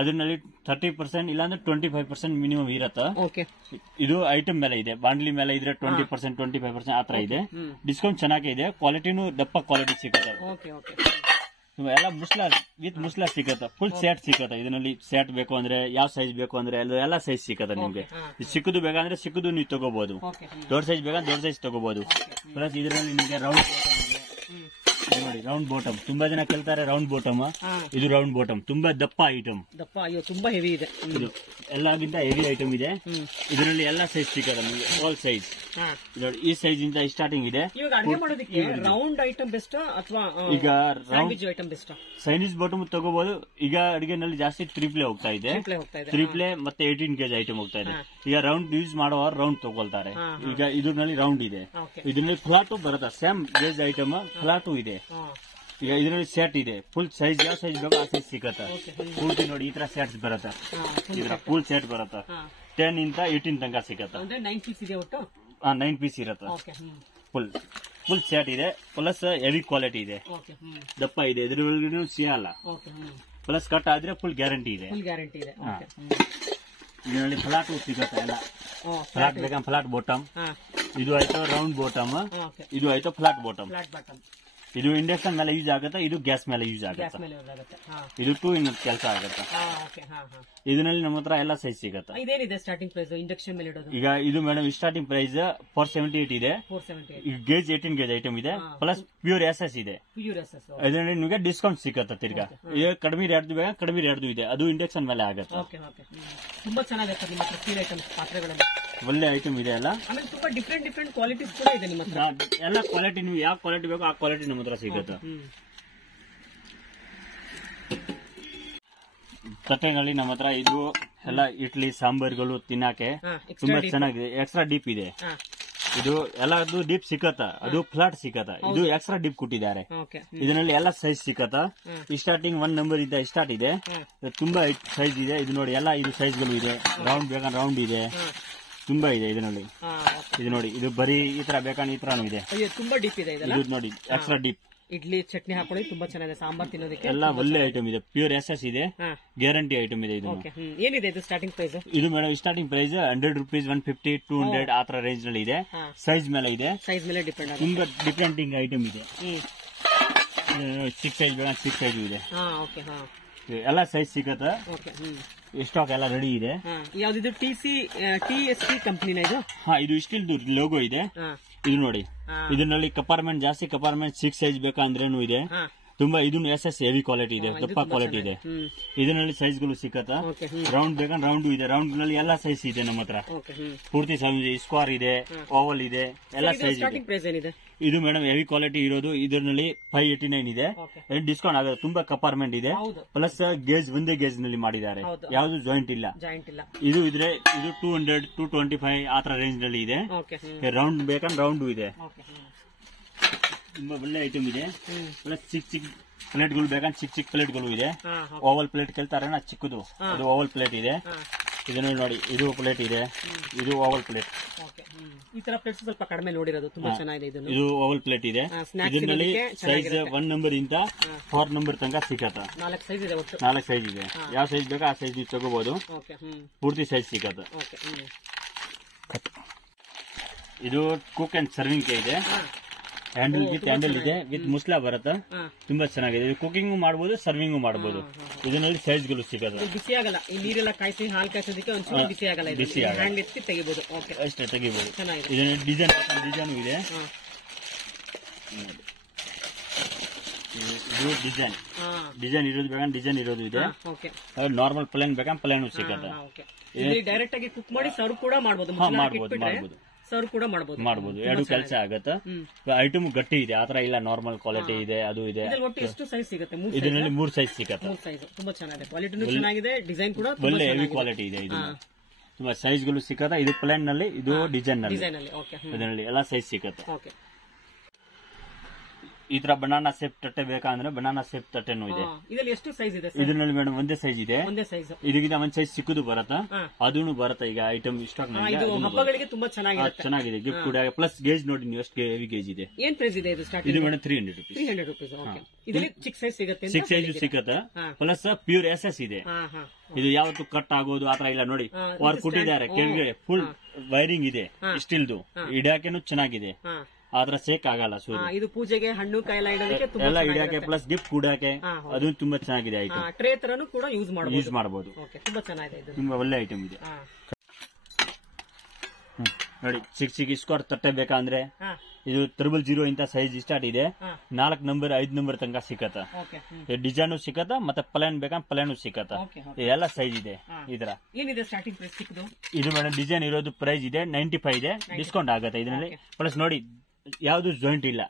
ಅದರಲ್ಲಿ 30% ಇಲ್ಲಾಂದ್ರೆ 25% ಮಿನಿಮಮ್ ಇರತ್ತೆ. ಇದು ಐಟಮ್ ಮೇಲೆ ಇದೆ. ಬಾಂಡ್ಲಿ ಮೇಲೆ ಇದ್ರೆ 20% 25% ಆತರ ಇದೆ. ಡಿಸ್ಕೌಂಟ್ ಚೆನ್ನಾಗಿ ಇದೆ. ಕ್ವಾಲಿಟಿನೂ ದಪ್ಪ ಕ್ವಾಲಿಟಿ ಸಿಗುತ್ತೆ. ಎಲ್ಲ ಮುಸ್ಲಾ ವಿತ್ ಮುಸ್ಲಾ ಸಿಗುತ್ತೆ. ಫುಲ್ ಸೆಟ್ ಸಿಗುತ್ತೆ. ಇದರಲ್ಲಿ ಸೆಟ್ ಬೇಕು ಅಂದ್ರೆ ಯಾವ ಸೈಜ್ ಬೇಕು ಅಂದ್ರೆ ಎಲ್ಲ ಸೈಜ್ ಸಿಗುತ್ತೆ ನಿಮ್ಗೆ. ಚಿಕ್ಕದು ಬೇಕಂದ್ರೆ ಚಿಕ್ಕದು ನೀವು ತಗೋಬಹುದು. ದೊಡ್ಡ ಸೈಜ್ ಬೇಕಂದ್ರೆ ದೊಡ್ಡ ಸೈಜ್ ತಗೋಬಹುದು. ಪ್ಲಸ್ ಇದರಲ್ಲಿ ನಿಮ್ಗೆ ರೌಂಡ್ ನೋಡಿ ರೌಂಡ್ ಬಾಟಮ್, ತುಂಬಾ ಜನ ಕೇಳ್ತಾರೆ ರೌಂಡ್ ಬಾಟಮ್. ಇದು ರೌಂಡ್ ಬಾಟಮ್, ತುಂಬಾ ದಪ್ಪ ಐಟಮ್. ದಪ್ಪ, ಅಯ್ಯೋ ತುಂಬಾ ಹೆವಿ ಇದೆ. ಇದು ಎಲ್ಲಕ್ಕಿಂತ ಹೆವಿ ಐಟಮ್ ಇದೆ. ಇದರಲ್ಲಿ ಎಲ್ಲ ಸೈಜ್ ಸಿಕ್ಕಲ್ಲ ನಿಮಗೆ, ಆಲ್ ಸೈಜ್. ನೋಡಿ ಈ ಸೈಜ್ ಇಂದ ಸ್ಟಾರ್ಟಿಂಗ್ ಇದೆ. ಇವಾಗ ಅಡುಗೆ ಮಾಡೋದಕ್ಕೆ ರೌಂಡ್ ಐಟಮ್ ಬೆಸ್ಟ್ ಅಥವಾ ಈಗ ಸ್ಯಾಂಡ್ವಿಚ್ ಐಟಮ್ ಬೆಸ್ಟ್? ಸೈನೀಸ್ ಬಾಟಮ್ ತಗೋಬಹುದು. ಈಗ ಅಡಿಗೆನಲ್ಲಿ ಜಾಸ್ತಿ ತ್ರಿಪ್ಲೆ ಹೋಗ್ತಾ ಇದೆ. ತ್ರಿಪ್ಲೆ ಮತ್ತೆ 18 kg ಐಟಮ್ ಹೋಗ್ತಾ ಇದೆ. ಈಗ ರೌಂಡ್ ಯೂಸ್ ಮಾಡುವವರು ರೌಂಡ್ ತಗೊಳ್ತಾರೆ. ಈಗ ಇದ್ರಲ್ಲಿ ರೌಂಡ್ ಇದೆ, ಇದರಲ್ಲಿ ಫ್ಲಾಟು ಬರುತ್ತೆ. ಸೇಮ್ ಗೇಜ್ ಐಟಮ್ ಫ್ಲಾಟು ಇದೆ. ಈಗ ಇದರಲ್ಲಿ ಸೆಟ್ ಇದೆ, ಫುಲ್ ಸೈಜ್ ಯಾವ ಸೈಜ್ ಬೇಕೋ ಆ ಸೈಜ್ ಸಿಗತ್ತೆ. ಪೂರ್ತಿ ನೋಡಿ ಈ ತರ ಸೆಟ್ಸ್ ಬರುತ್ತೆ. ಇದರ ಫುಲ್ ಸೆಟ್ ಬರುತ್ತೆ. 10 ಇಂದ 18 ತನಕ ಸಿಗತ್ತೆ. 9 ಪೀಸ್ ಇರುತ್ತೆ. ಫುಲ್ ಸೆಟ್ ಇದೆ, ಪ್ಲಸ್ ಹೆವಿ ಕ್ವಾಲಿಟಿ ಇದೆ, ದಪ್ಪ ಇದೆ. ಇದ್ರ ಒಳಗಡೆ ಸಿಗಲ್ಲ, ಪ್ಲಸ್ ಕಟ್ ಆದ್ರೆ ಫುಲ್ ಗ್ಯಾರಂಟಿ ಇದೆ. ಇದರಲ್ಲಿ ಫ್ಲಾಟ್ ಸಿಗತ್ತೆ ಎಲ್ಲ. ಫ್ಲಾಟ್ ಬೇಕಾ ಫ್ಲಾಟ್ ಬಾಟಮ್, ಇದು ಆಯ್ತು ರೌಂಡ್ ಬಾಟಮ್, ಇದು ಆಯ್ತು ಫ್ಲಾಟ್ ಬಾಟಮ್. ಇದು ಇಂಡಕ್ಷನ್ ಮೇಲೆ ಯೂಸ್ ಆಗುತ್ತೆ, ಇದು ಗ್ಯಾಸ್ ಮೇಲೆ ಯೂಸ್ ಆಗುತ್ತೆ. ಇದು 2 in ಕೆಲಸ ಆಗುತ್ತೆ. ಇದರಲ್ಲಿ ನಮ್ಮ ಹತ್ರ ಎಲ್ಲ ಸೈಜ್ ಸಿಗುತ್ತೆ. ಇದೇನಿದೆ ಸ್ಟಾರ್ಟಿಂಗ್ ಪ್ರೈಸ್ ಇಂಡಕ್ಷನ್ ಮೇಲೆ ಇಡೋದು? ಈಗ ಇದು ಮೇಡಮ್ ಸ್ಟಾರ್ಟಿಂಗ್ ಪ್ರೈಸ್ 478 ಇದೆ. ಗೇಜ್ 18 kg ಐಟಮ್ ಇದೆ, ಪ್ಲಸ್ ಪ್ಯೂರ್ SS ಇದೆ. ಇದರಲ್ಲಿ ನಿಮಗೆ ಡಿಸ್ಕೌಂಟ್ ಸಿಗುತ್ತೆ. ತಿರ್ಗಾ ಈಗ ಕಡಿಮೆ ರೇಟ್ ಬೇಕಾ ಕಡಿಮೆ ರೇಟ್ ಇದೆ, ಅದು ಇಂಡಕ್ಷನ್ ಮೇಲೆ ಆಗುತ್ತೆ. ತುಂಬಾ ಚೆನ್ನಾಗಿದೆ ನಿಮ್ಮ ಹತ್ರ ಸ್ಟೀಲ್ ಐಟಮ್ಸ್, ಪಾತ್ರೆಗಳೆಲ್ಲ ಒಳ್ಳೆ ಐಟಮ್ ಇದೆ. ಎಲ್ಲ ತುಂಬಾ ಡಿಫ್ರೆಂಟ್ ಕ್ವಾಲಿಟೀಸ್ ಕೂಡ ಇದೆ ನಿಮ್ಮ ಹತ್ರ. ಎಲ್ಲ ಕ್ವಾಲಿಟಿ ನೀವು ಯಾವ ಕ್ವಾಲಿಟಿ ಬೇಕೋ ಆ ಕ್ವಾಲಿಟಿ ನಮ್ಮ ಹತ್ರ ಸಿಗುತ್ತೆ. ತಟ್ಟೆಗಳಲ್ಲಿ ನಮ್ಮ ಹತ್ರ ಇದು ಎಲ್ಲ ಇಡ್ಲಿ ಸಾಂಬಾರ್ಗಳು ತಿನ್ನಕ್ಕೆ ತುಂಬಾ ಚೆನ್ನಾಗಿದೆ. ಎಕ್ಸ್ಟ್ರಾ ಡೀಪ್ ಇದೆ. ಇದು ಎಲ್ಲದು ಡೀಪ್ ಸಿಕ್ಕತ್ತ, ಅದು ಫ್ಲಾಟ್ ಸಿಕ್ಕತ್ತ. ಇದು ಎಕ್ಸ್ಟ್ರಾ ಡೀಪ್ ಕೊಟ್ಟಿದ್ದಾರೆ. ಇದರಲ್ಲಿ ಎಲ್ಲ ಸೈಜ್ ಸಿಕ್ಕತ್ತ. ಸ್ಟಾರ್ಟಿಂಗ್ 1 ನಂಬರ್ ಇಂದ ಸ್ಟಾರ್ಟ್ ಇದೆ. ತುಂಬಾ ಸೈಜ್ ಇದೆ. ಇದು ನೋಡಿ ಎಲ್ಲ ಇದು ಸೈಜ್ಗಳು ಇದೆ. ರೌಂಡ್ ಬೇಕಾ ರೌಂಡ್ ಇದೆ, ತುಂಬಾ ಇದೆ ಇದರಲ್ಲಿ. ಇದು ನೋಡಿ, ಇದು ಬರೀ ಈ ತರ ಬೇಕಾದ್ರೆ ಈ ತರಾನು ಇದೆ. ತುಂಬಾ ಡೀಪ್ ಇದೆ. ಇದು ನೋಡಿ ಎಕ್ಸ್ಟ್ರಾ ಡೀಪ್. ಇಡ್ಲಿ ಚಟ್ನಿ ಹಾಕೊಳ್ಳಿ ತುಂಬಾ ಚೆನ್ನಾಗಿದೆ. ಸಾಂಬಾರ್ ತಿನ್ನೋದಕ್ಕೆ ಎಲ್ಲ ಒಳ್ಳೆ ಐಟಮ್ ಇದೆ. ಪ್ಯೂರ್ SS ಇದೆ, ಗ್ಯಾರಂಟಿ ಐಟಮ್ ಇದೆ. ಇದು ಏನಿದೆ ಇದು ಸ್ಟಾರ್ಟಿಂಗ್ ಪ್ರೈಸ್? ಇದು ಮೇಡಮ್ ಸ್ಟಾರ್ಟಿಂಗ್ ಪ್ರೈಸ್ 100 ರೂಪೀಸ್, 150, 200 ಆ ತರ ರೇಂಜ್ ನಲ್ಲಿ ಇದೆ. ಸೈಜ್ ಮೇಲೆ ಇದೆ, ಸೈಜ್ ಮೇಲೆ ಡಿಪೆಂಡ್. ತುಂಬಾ ಡಿಫ್ರೆಂಟಿಂಗ್ ಐಟಮ್ ಇದೆ. ಚಿಕ್ಕ ಸೈಜ್ ಬೇಡ ಚಿಕ್ಕ ಸೈಜ್ ಇದೆ. ಎಲ್ಲ ಸೈಜ್ ಸಿಗತ್ತೆ. ಸ್ಟಾಕ್ ಎಲ್ಲ ರೆಡಿ ಇದೆ. ಯಾವ್ದು TSP ಕಂಪನಿನ ಇದು? ಇದು ಸ್ಟಿಲ್ ಲೋಗೋ ಇದೆ. ಇದು ನೋಡಿ, ಇದರಲ್ಲಿ ಕಂಪಾರ್ಟ್ಮೆಂಟ್ ಜಾಸ್ತಿ, ಕಂಪಾರ್ಟ್ಮೆಂಟ್ 6 ಸೈಜ್ ಬೇಕಂದ್ರೇನು ಇದೆ. ತುಂಬಾ ಇದನ್ನು SS ಹೆವಿ ಕ್ವಾಲಿಟಿ ಇದೆ, ದಪ್ಪ ಕ್ವಾಲಿಟಿ ಇದೆ. ಇದರಲ್ಲಿ ಸೈಜ್ಗಳು ಸಿಕ್ಕತ್ತ. ರೌಂಡ್ ಬೇಕಂದ್ರೆ ರೌಂಡ್ ಇದೆ. ರೌಂಡ್ ನಲ್ಲಿ ಎಲ್ಲ ಸೈಜ್ ಇದೆ ನಮ್ಮ ಹತ್ರ. ಪೂರ್ತಿ ಸೈಜ್ ಸ್ಕ್ವೇರ್ ಇದೆ, ಓವಲ್ ಇದೆ, ಎಲ್ಲ ಸೈಜ್ ಇದೆ. ಇದು ಮೇಡಮ್ ಹೆವಿ ಕ್ವಾಲಿಟಿ ಇರೋದು. ಇದರಲ್ಲಿ 589 ಇದೆ. ಡಿಸ್ಕೌಂಟ್ ಆಗುತ್ತೆ. ತುಂಬಾ ಕಂಪಾರ್ಟ್ಮೆಂಟ್ ಇದೆ, ಪ್ಲಸ್ ಗೇಜ್ ಒಂದೇ ಗೇಜ್ ನಲ್ಲಿ ಮಾಡಿದ್ದಾರೆ, ಯಾವ್ದು ಜಾಯಿಂಟ್ ಇಲ್ಲ. ಇದು ಇದ್ರೆ ಇದು 200, 225 ಆ ತರ ರೇಂಜ್ ನಲ್ಲಿ ಇದೆ. ರೌಂಡ್ ಬೇಕಂದ್ರೆ ರೌಂಡ್ ಇದೆ. ತುಂಬಾ ಒಳ್ಳೆ ಐಟಮ್ ಇದೆ. ಪ್ಲಸ್ ಚಿಕ್ಕ ಪ್ಲೇಟ್ಗಳು ಬೇಕಂದ್ರೆ ಚಿಕ್ಕ ಪ್ಲೇಟ್ಗಳು ಇದೆ. ಓವಲ್ ಪ್ಲೇಟ್ ಕೇಳ್ತಾರೆ ಚಿಕ್ಕದು, ಅದು ಓವಲ್ ಪ್ಲೇಟ್ ಇದೆ. ಇದನ್ನು ನೋಡಿ, ಇದು ಪ್ಲೇಟ್ ಇದೆ, ಇದು ಓವಲ್ ಪ್ಲೇಟ್. ಈ ತರ ಪ್ಲೇಟ್ಸ್ ಸ್ವಲ್ಪ ಕಡಿಮೆ ನೋಡಿರೋದು, ತುಂಬಾ ಚೆನ್ನಾಗಿದೆ. ಇದು ಓವಲ್ ಪ್ಲೇಟ್ ಇದೆ. ಇದರಲ್ಲಿ ಸೈಜ್ 1 ನಂಬರ್ ಇಂದ 4 ನಂಬರ್ ತನಕ ಸಿಕ್ಕತ್ತ. 4 ಸೈಜ್ ಇದೆ ಒಟ್ಟು. 4 ಸೈಜ್ ಇದೆ. ಯಾವ ಸೈಜ್ ಬೇಕೋ ಆ ಸೈಜ್ ನೀವು ತಗೋಬಹುದು. ಪೂರ್ತಿ ಸೈಜ್ ಸಿಕ್ಕತ್ತ. ಇದು ಕುಕ್ ಅಂಡ್ ಸರ್ವಿಂಗ್ ಇದೆ. ಹ್ಯಾಂಡಲ್ ಇದೆ, ವಿತ್ ಮುಸ್ಲಾ ಬರುತ್ತೆ. ತುಂಬಾ ಚೆನ್ನಾಗಿದೆ. ಇದು ಕುಕಿಂಗ್ ಮಾಡಬಹುದು, ಸರ್ವಿಂಗ್ ಮಾಡಬಹುದು. ಇದರಲ್ಲಿ ಸೈಜ್ಗಳು ಸಿಗುತ್ತೆ. ಬಿಸಿ ಆಗಲ್ಲ, ಈ ನೀರೆಲ್ಲ ಕಾಯಿಸಿ ಹಾಲು ಕಾಯಿಸೋದಕ್ಕೆ ಒಂಚೂರು ಬಿಸಿ ಆಗಲ್ಲ. ಹ್ಯಾಂಡ್ ಎತ್ತಿ ತೆಗಿಬಹುದು. ಅಷ್ಟೇ ತೆಗಿಬಹುದು. ಇದನ್ನ ಡಿಸೈನ್ ಇದೆ. ಇದು ಡಿಸೈನ್ ಇರೋದು ಬೇಕಂದ್ರೆ ಡಿಸೈನ್ ಇರೋದು ಇದೆ. ನಾರ್ಮಲ್ ಪ್ಲೇನ್ ಬೇಕಂದ್ರೆ ಪ್ಲೇನ್ ಸಿಗುತ್ತೆ. ಡೈರೆಕ್ಟ್ ಆಗಿ ಕುಕ್ ಮಾಡಿ ಸರ್ವ್ ಕೂಡ ಮಾಡಬಹುದು. ಸರ್ವ್ ಕೂಡ ಮಾಡಬಹುದು. ಎರಡು ಕೆಲಸ ಆಗತ್ತೆ. ಐಟಮ್ ಗಟ್ಟಿ ಇದೆ, ಆತರ ಇಲ್ಲ. ನಾರ್ಮಲ್ ಕ್ವಾಲಿಟಿ ಇದೆ, ಅದು ಇದೆ. ಒಟ್ಟು ಎಷ್ಟು ಸೈಜ್ ಸಿಗುತ್ತೆ? ಇದರಲ್ಲಿ 3 ಸೈಜ್ ಸಿಗುತ್ತೆ. ತುಂಬಾ ಚೆನ್ನಾಗಿದೆ. ಕ್ವಾಲಿಟಿ ಚೆನ್ನಾಗಿದೆ, ಡಿಸೈನ್ ಕೂಡ ಒಳ್ಳೆ ಹೆವಿ ಕ್ವಾಲಿಟಿ ಇದೆ. ಇದು ತುಂಬಾ ಸೈಜ್ಗಳು ಸಿಕ್ಕತ್ತೆ. ಇದು ಪ್ಲೇನ್ ನಲ್ಲಿ, ಇದು ಡಿಸೈನ್ ನಲ್ಲಿ. ಇದರಲ್ಲಿ ಎಲ್ಲ ಸೈಜ್ ಸಿಕ್ಕತ್ತೆ. ಈ ತರ ಬನಾನಾ ಸೇಪ್ ತಟ್ಟೆ ಬೇಕಂದ್ರೆ ಬನಾನಾ ಸೇಪ್ ತಟ್ಟೆನೂ ಇದೆ. ಇದರಲ್ಲಿ ಎಷ್ಟು ಸೈಜ್ ಇದೆ? ಇದರಲ್ಲಿ ಮೇಡಮ್ ಒಂದೇ ಸೈಜ್ ಇದೆ. ಇದಕ್ಕಿಂತ ಒಂದ್ ಸೈಜ್ ಸಿಕ್ಕುದು ಬರತ್ತಾ, ಅದೂ ಬರುತ್ತೆ. ಈಗ ಐಟಮ್ ಸ್ಟಾಕ್ ಹಬ್ಬಗಳಿಗೆ ತುಂಬಾ ಚೆನ್ನಾಗಿದೆ. ಗಿಫ್ಟ್ ಕೂಡ. ಪ್ಲಸ್ ಗೇಜ್ ನೋಡಿ ನೀವು ಎಷ್ಟು ಹೆವಿ ಗೇಜ್ ಇದೆ. ಏನ್ ಪ್ರೈಸ್ ಇದೆ ಇದು? ಇದು ಮೇಡಮ್ 300 ರೂಪೀಸ್. ಇದರಲ್ಲಿ ಚಿಕ್ಕ ಸೈಜ್ ಸಿಗುತ್ತೆ. 6 ಸೈಜ್ ಸಿಕ್ಕತ್ತ. ಪ್ಲಸ್ ಪ್ಯೂರ್ SS ಇದೆ. ಇದು ಯಾವತ್ತು ಕಟ್ ಆಗೋದು ಆತರ ಇಲ್ಲ. ನೋಡಿ ವರ್ಕ್ ಕೊಟ್ಟಿದ್ದಾರೆ, ಕೆಳಗೆ ಫುಲ್ ವೈರಿಂಗ್ ಇದೆ. ಸ್ಟಿಲ್ದು ಇಡಾಕೆನೂ ಚೆನ್ನಾಗಿದೆ, ಆತರ ಸೇಕ್ ಆಗಲ್ಲ. ಇದು ಪೂಜೆಗೆ ಹಣ್ಣು ಕಾಯಿಲ್ಲ ಇಡೋದಕ್ಕೆ ಎಲ್ಲ ಇಡಕ್ಕೆ, ಪ್ಲಸ್ ಗಿಫ್ಟ್ ಕೂಡಕ್ಕೆ ಅದು ತುಂಬಾ ಚೆನ್ನಾಗಿದೆ. ಐಟಮ್ ಟ್ರೇ ತರನು ಕೂಡ ಯೂಸ್ ಮಾಡಬಹುದು. ತುಂಬಾ ಚೆನ್ನಾಗಿದೆ. ತುಂಬಾ ಒಳ್ಳೆ ಐಟಮ್ ಇದೆ. ನೋಡಿ ಚಿಕ್ಕ ಸ್ಕ್ವೇರ್ ತಟ್ಟೆ ಬೇಕಂದ್ರೆ ಇದು 000 ಇಂತ ಸೈಜ್ ಸ್ಟಾರ್ಟ್ ಇದೆ. 4 ನಂಬರ್ 5 ನಂಬರ್ ತನಕ ಸಿಕ್ಕತ್ತ. ಡಿಸೈನ್ ಸಿಕ್ಕತ್ತ ಮತ್ತೆ ಪ್ಲಾನ್ ಬೇಕಾ ಪ್ಲಾನ್ ಸಿಕ್ಕತ್ತ. ಎಲ್ಲ ಸೈಜ್ ಇದೆ. ಇದರ ಏನಿದೆ ಸ್ಟಾರ್ಟಿಂಗ್ ಪ್ರೈಸ್ ಸಿಕ್ಕದು? ಇದು ಮೇಡಮ್ ಡಿಸೈನ್ ಇರೋದು ಪ್ರೈಸ್ ಇದೆ 95 ಇದೆ. ಡಿಸ್ಕೌಂಟ್ ಆಗುತ್ತೆ ಇದರಲ್ಲಿ. ಪ್ಲಸ್ ನೋಡಿ ಯಾವ್ದು ಜಾಯಿಂಟ್ ಇಲ್ಲ,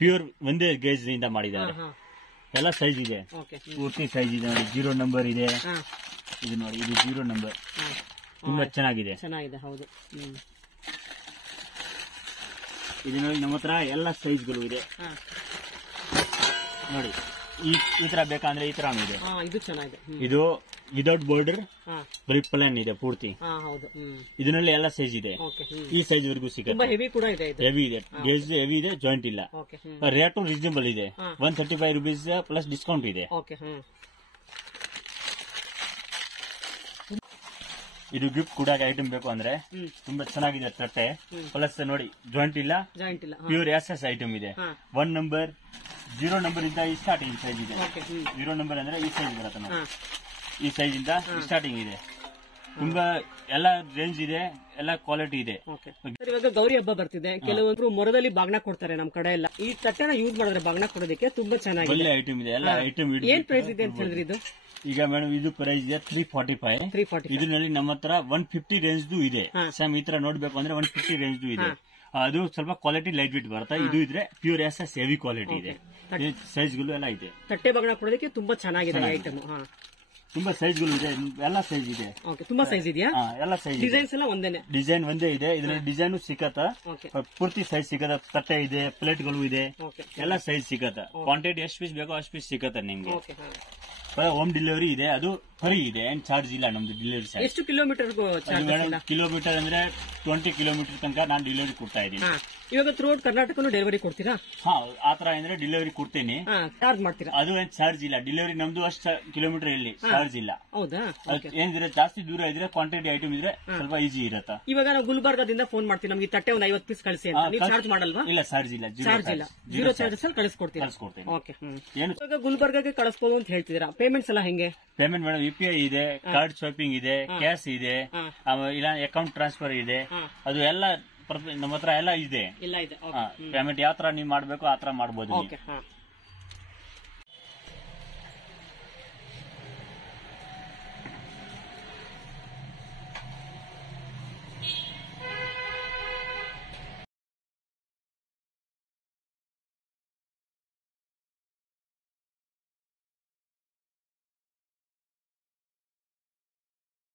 ಪ್ಯೂರ್ ಒಂದೇ ಗೇಜ್ ಇಂದ ಮಾಡಿದ್ದಾರೆ. ಎಲ್ಲ ಸೈಜ್ ಇದೆ, ಪೂರ್ತಿ ಸೈಜ್ ಇದೆ ನೋಡಿ. 0 ನಂಬರ್ ಇದೆ. ಇದು ನೋಡಿ, ಇದು 0 ನಂಬರ್ ತುಂಬಾ ಚೆನ್ನಾಗಿದೆ. ಹೌದು. ಇದು ನೋಡಿ ನಮ್ಮ ಹತ್ರ ಎಲ್ಲ ಸೈಜ್ಗಳು ಇದೆ ನೋಡಿ. ಈ ತರ ಬೇಕಂದ್ರೆ ಈ ತರ ಇದೆ. ಇದು ಚೆನ್ನಾಗಿದೆ. ಇದು ವಿದೌಟ್ ಬಾರ್ಡರ್ ಬರೀ ಪ್ಲಾನ್ ಇದೆ ಪೂರ್ತಿ. ಇದರಲ್ಲಿ ಎಲ್ಲ ಸೈಜ್ ಇದೆ. ಈ ಸೈಜ್ ವರೆಗೂ ಸಿಗುತ್ತೆ. ಹೆವಿ ಇದೆ, ಗೇಜ್ ಹೆವಿ ಇದೆ, ಜಾಯಿಂಟ್ ಇಲ್ಲ. ರೇಟು ರೀಸನೇಬಲ್ ಇದೆ. 135 rupees ಪ್ಲಸ್ ಡಿಸ್ಕೌಂಟ್ ಇದೆ. ಇದು ಗಿಫ್ಟ್ ಕೂಡ ಐಟಮ್ ಬೇಕು ಅಂದ್ರೆ ತುಂಬಾ ಚೆನ್ನಾಗಿದೆ ತಟ್ಟೆ. ಪ್ಲಸ್ ನೋಡಿ ಜಾಯಿಂಟ್ ಇಲ್ಲ, ಪ್ಯೂರ್ ಎಸ್ ಐಟಮ್ ಇದೆ. 1 ನಂಬರ್ 0 ನಂಬರ್ ಇಂದ ಈ ಸ್ಟಾರ್ಟಿಂಗ್ ಸೈಜ್ ಇದೆ. 0 ನಂಬರ್ ಅಂದ್ರೆ ಈ ಸೈಜ್ ಬರುತ್ತೆ ನೋಡಿ. ಈ ಸೈಜ್ ಇಂದ ಸ್ಟಾರ್ಟಿಂಗ್ ಇದೆ. ತುಂಬಾ ಎಲ್ಲ ರೇಂಜ್ ಇದೆ, ಎಲ್ಲ ಕ್ವಾಲಿಟಿ ಇದೆ. ಇವಾಗ ಗೌರಿ ಹಬ್ಬ ಬರ್ತಿದೆ, ಕೆಲವೊಂದು ಮೊರದಲ್ಲಿ ಬಾಗ್ನ ಕೊಡ್ತಾರೆ ನಮ್ ಕಡೆ ಎಲ್ಲ. ಈ ತಟ್ಟೆನ ಯೂಸ್ ಮಾಡಿದ್ರೆ ಬಾಗ್ನ ಕೊಡೋದಕ್ಕೆ ತುಂಬಾ ಚೆನ್ನಾಗಿದೆ. ಒಳ್ಳೆ ಐಟಮ್ ಇದೆ. ಎಲ್ಲ ಐಟಮ್ ಏನ್ ಪ್ರೈಸ್ ಇದೆ ಅಂತ ಹೇಳಿದ್ರೆ ಇದು? ಈಗ ಮೇಡಮ್ ಇದು ಪ್ರೈಸ್ ಇದೆ 345. ಇದರಲ್ಲಿ ನಮ್ಮ ಹತ್ರ 150 ರೇಂಜ್ ಇದೆ. ಸೇಮ್ ಈ ತರ ನೋಡ್ಬೇಕು ಅಂದ್ರೆ 150 ರೇಂಜ್ ಇದೆ. ಅದು ಸ್ವಲ್ಪ ಕ್ವಾಲಿಟಿ ಲೈಟ್ ವೇಟ್ ಬರುತ್ತೆ. ಇದು ಇದ್ರೆ ಪ್ಯೂರ್ ಎಸ್ ಹೆವಿ ಕ್ವಾಲಿಟಿ ಇದೆ. ಸೈಜ್ಗಳು ಎಲ್ಲ ಇದೆ. ತಟ್ಟೆ ಬಾಗ್ನ ಕೊಡೋದಕ್ಕೆ ತುಂಬಾ ಚೆನ್ನಾಗಿದೆ ಐಟಮ್. ತುಂಬಾ ಸೈಜ್ಗಳು ಇದೆ, ಎಲ್ಲ ಸೈಜ್ ಇದೆ. ತುಂಬಾ ಸೈಜ್ ಇದೆಯಾ? ಎಲ್ಲ ಸೈಜ್. ಡಿಸೈನ್ಸ್ ಎಲ್ಲ ಒಂದೇನೆ? ಡಿಸೈನ್ ಒಂದೇ ಇದೆ. ಇದರಲ್ಲಿ ಡಿಸೈನ್ ಸಿಕ್ಕತ್ತ, ಪೂರ್ತಿ ಸೈಜ್ ಸಿಕ್ಕತ್ತ. ತಟ್ಟೆ ಇದೆ, ಪ್ಲೇಟ್ಗಳು ಇದೆ, ಎಲ್ಲ ಸೈಜ್ ಸಿಕ್ಕತ್ತ. ಕ್ವಾಂಟಿಟಿ ಎಷ್ಟು ಪೀಸ್ ಬೇಕೋ ಅಷ್ಟು ಪೀಸ್ ಸಿಕ್ಕತ್ತ ನಿಮ್ಗೆ. ಹೋಮ್ ಡೆಲಿವರಿ ಇದೆ, ಅದು ಫ್ರೀ ಇದೆ, ಏನ್ ಚಾರ್ಜ್ ಇಲ್ಲ ನಮ್ದು ಡೆಲಿವರಿ ಚಾರ್ಜ್. ಎಷ್ಟು ಕಿಲೋಮೀಟರ್? ಕಿಲೋಮೀಟರ್ ಅಂದ್ರೆ 20 ಕಿಲೋಮೀಟರ್ ತನಕ ನಾನು ಡೆಲಿವರಿ ಕೊಡ್ತಾ ಇದ್ದೀನಿ. ಇವಾಗ ಥ್ರೂಔಟ್ ಕರ್ನಾಟಕನು ಡೆಲಿವರಿ ಕೊಡ್ತೀರಾ? ಆತರ ಅಂದ್ರೆ ಡೆಲಿವರಿ ಕೊಡ್ತೀನಿ. ಚಾರ್ಜ್ ಮಾಡ್ತೀರಾ? ಅದು ಏನ್ ಚಾರ್ಜ್ ಇಲ್ಲ. ಡೆಲಿವರಿ ನಮ್ದು ಅಷ್ಟು ಕಿಲೋಮೀಟರ್ ಇಲ್ಲಿ ಚಾರ್ಜ್ ಇಲ್ಲ. ಹೌದಾ? ಏನಿದ್ರೆ ಜಾಸ್ತಿ ದೂರ ಇದ್ರೆ ಕ್ವಾಂಟಿಟಿ ಐಟಮ್ ಇದ್ರೆ ಸ್ವಲ್ಪ ಈಸಿ ಇರತ್ತ. ಇವಾಗ ನಾವು ಗುಲ್ಬರ್ಗದಿಂದ ಫೋನ್ ಮಾಡ್ತೀವಿ, ನಮ್ಗೆ ತಟ್ಟೆ ಒಂದು 50 ಪೀಸ್ ಕಳಿಸಿ ಅಂತ. ನೀವು ಚಾರ್ಜ್ ಮಾಡಲ್ವಾ? ಇಲ್ಲ, ಚಾರ್ಜ್ ಇಲ್ಲ. ಚಾರ್ಜ್ ಇಲ್ಲ, 0 ಚಾರ್ಜಸ್ ಅಲ್ಲಿ ಕಳಿಸ್ಕೊಡ್ತೀನಿ. ಇವಾಗ ಗುಲ್ಬರ್ಗಕ್ಕೆ ಕಳಿಸಬಹುದು ಅಂತ ಹೇಳ್ತಿದ್ದೀರಾ. ಪೇಮೆಂಟ್ಸ್ ಎಲ್ಲ ಹೆಂಗೆ? ಪೇಮೆಂಟ್ ಮೇಡಮ್ UPI ಇದೆ, ಕಾರ್ಡ್ ಶಾಪಿಂಗ್ ಇದೆ, ಕ್ಯಾಶ್ ಇದೆ, ಇಲ್ಲ ಅಕೌಂಟ್ ಟ್ರಾನ್ಸ್ಫರ್ ಇದೆ. ಅದು ಎಲ್ಲ ನಮ್ಮ ಹತ್ರ ಎಲ್ಲ ಇದೆ. ಪೇಮೆಂಟ್ ಯಾವ ತರ ನೀವು ಮಾಡ್ಬೇಕು ಆ ತರ ಮಾಡಬಹುದು.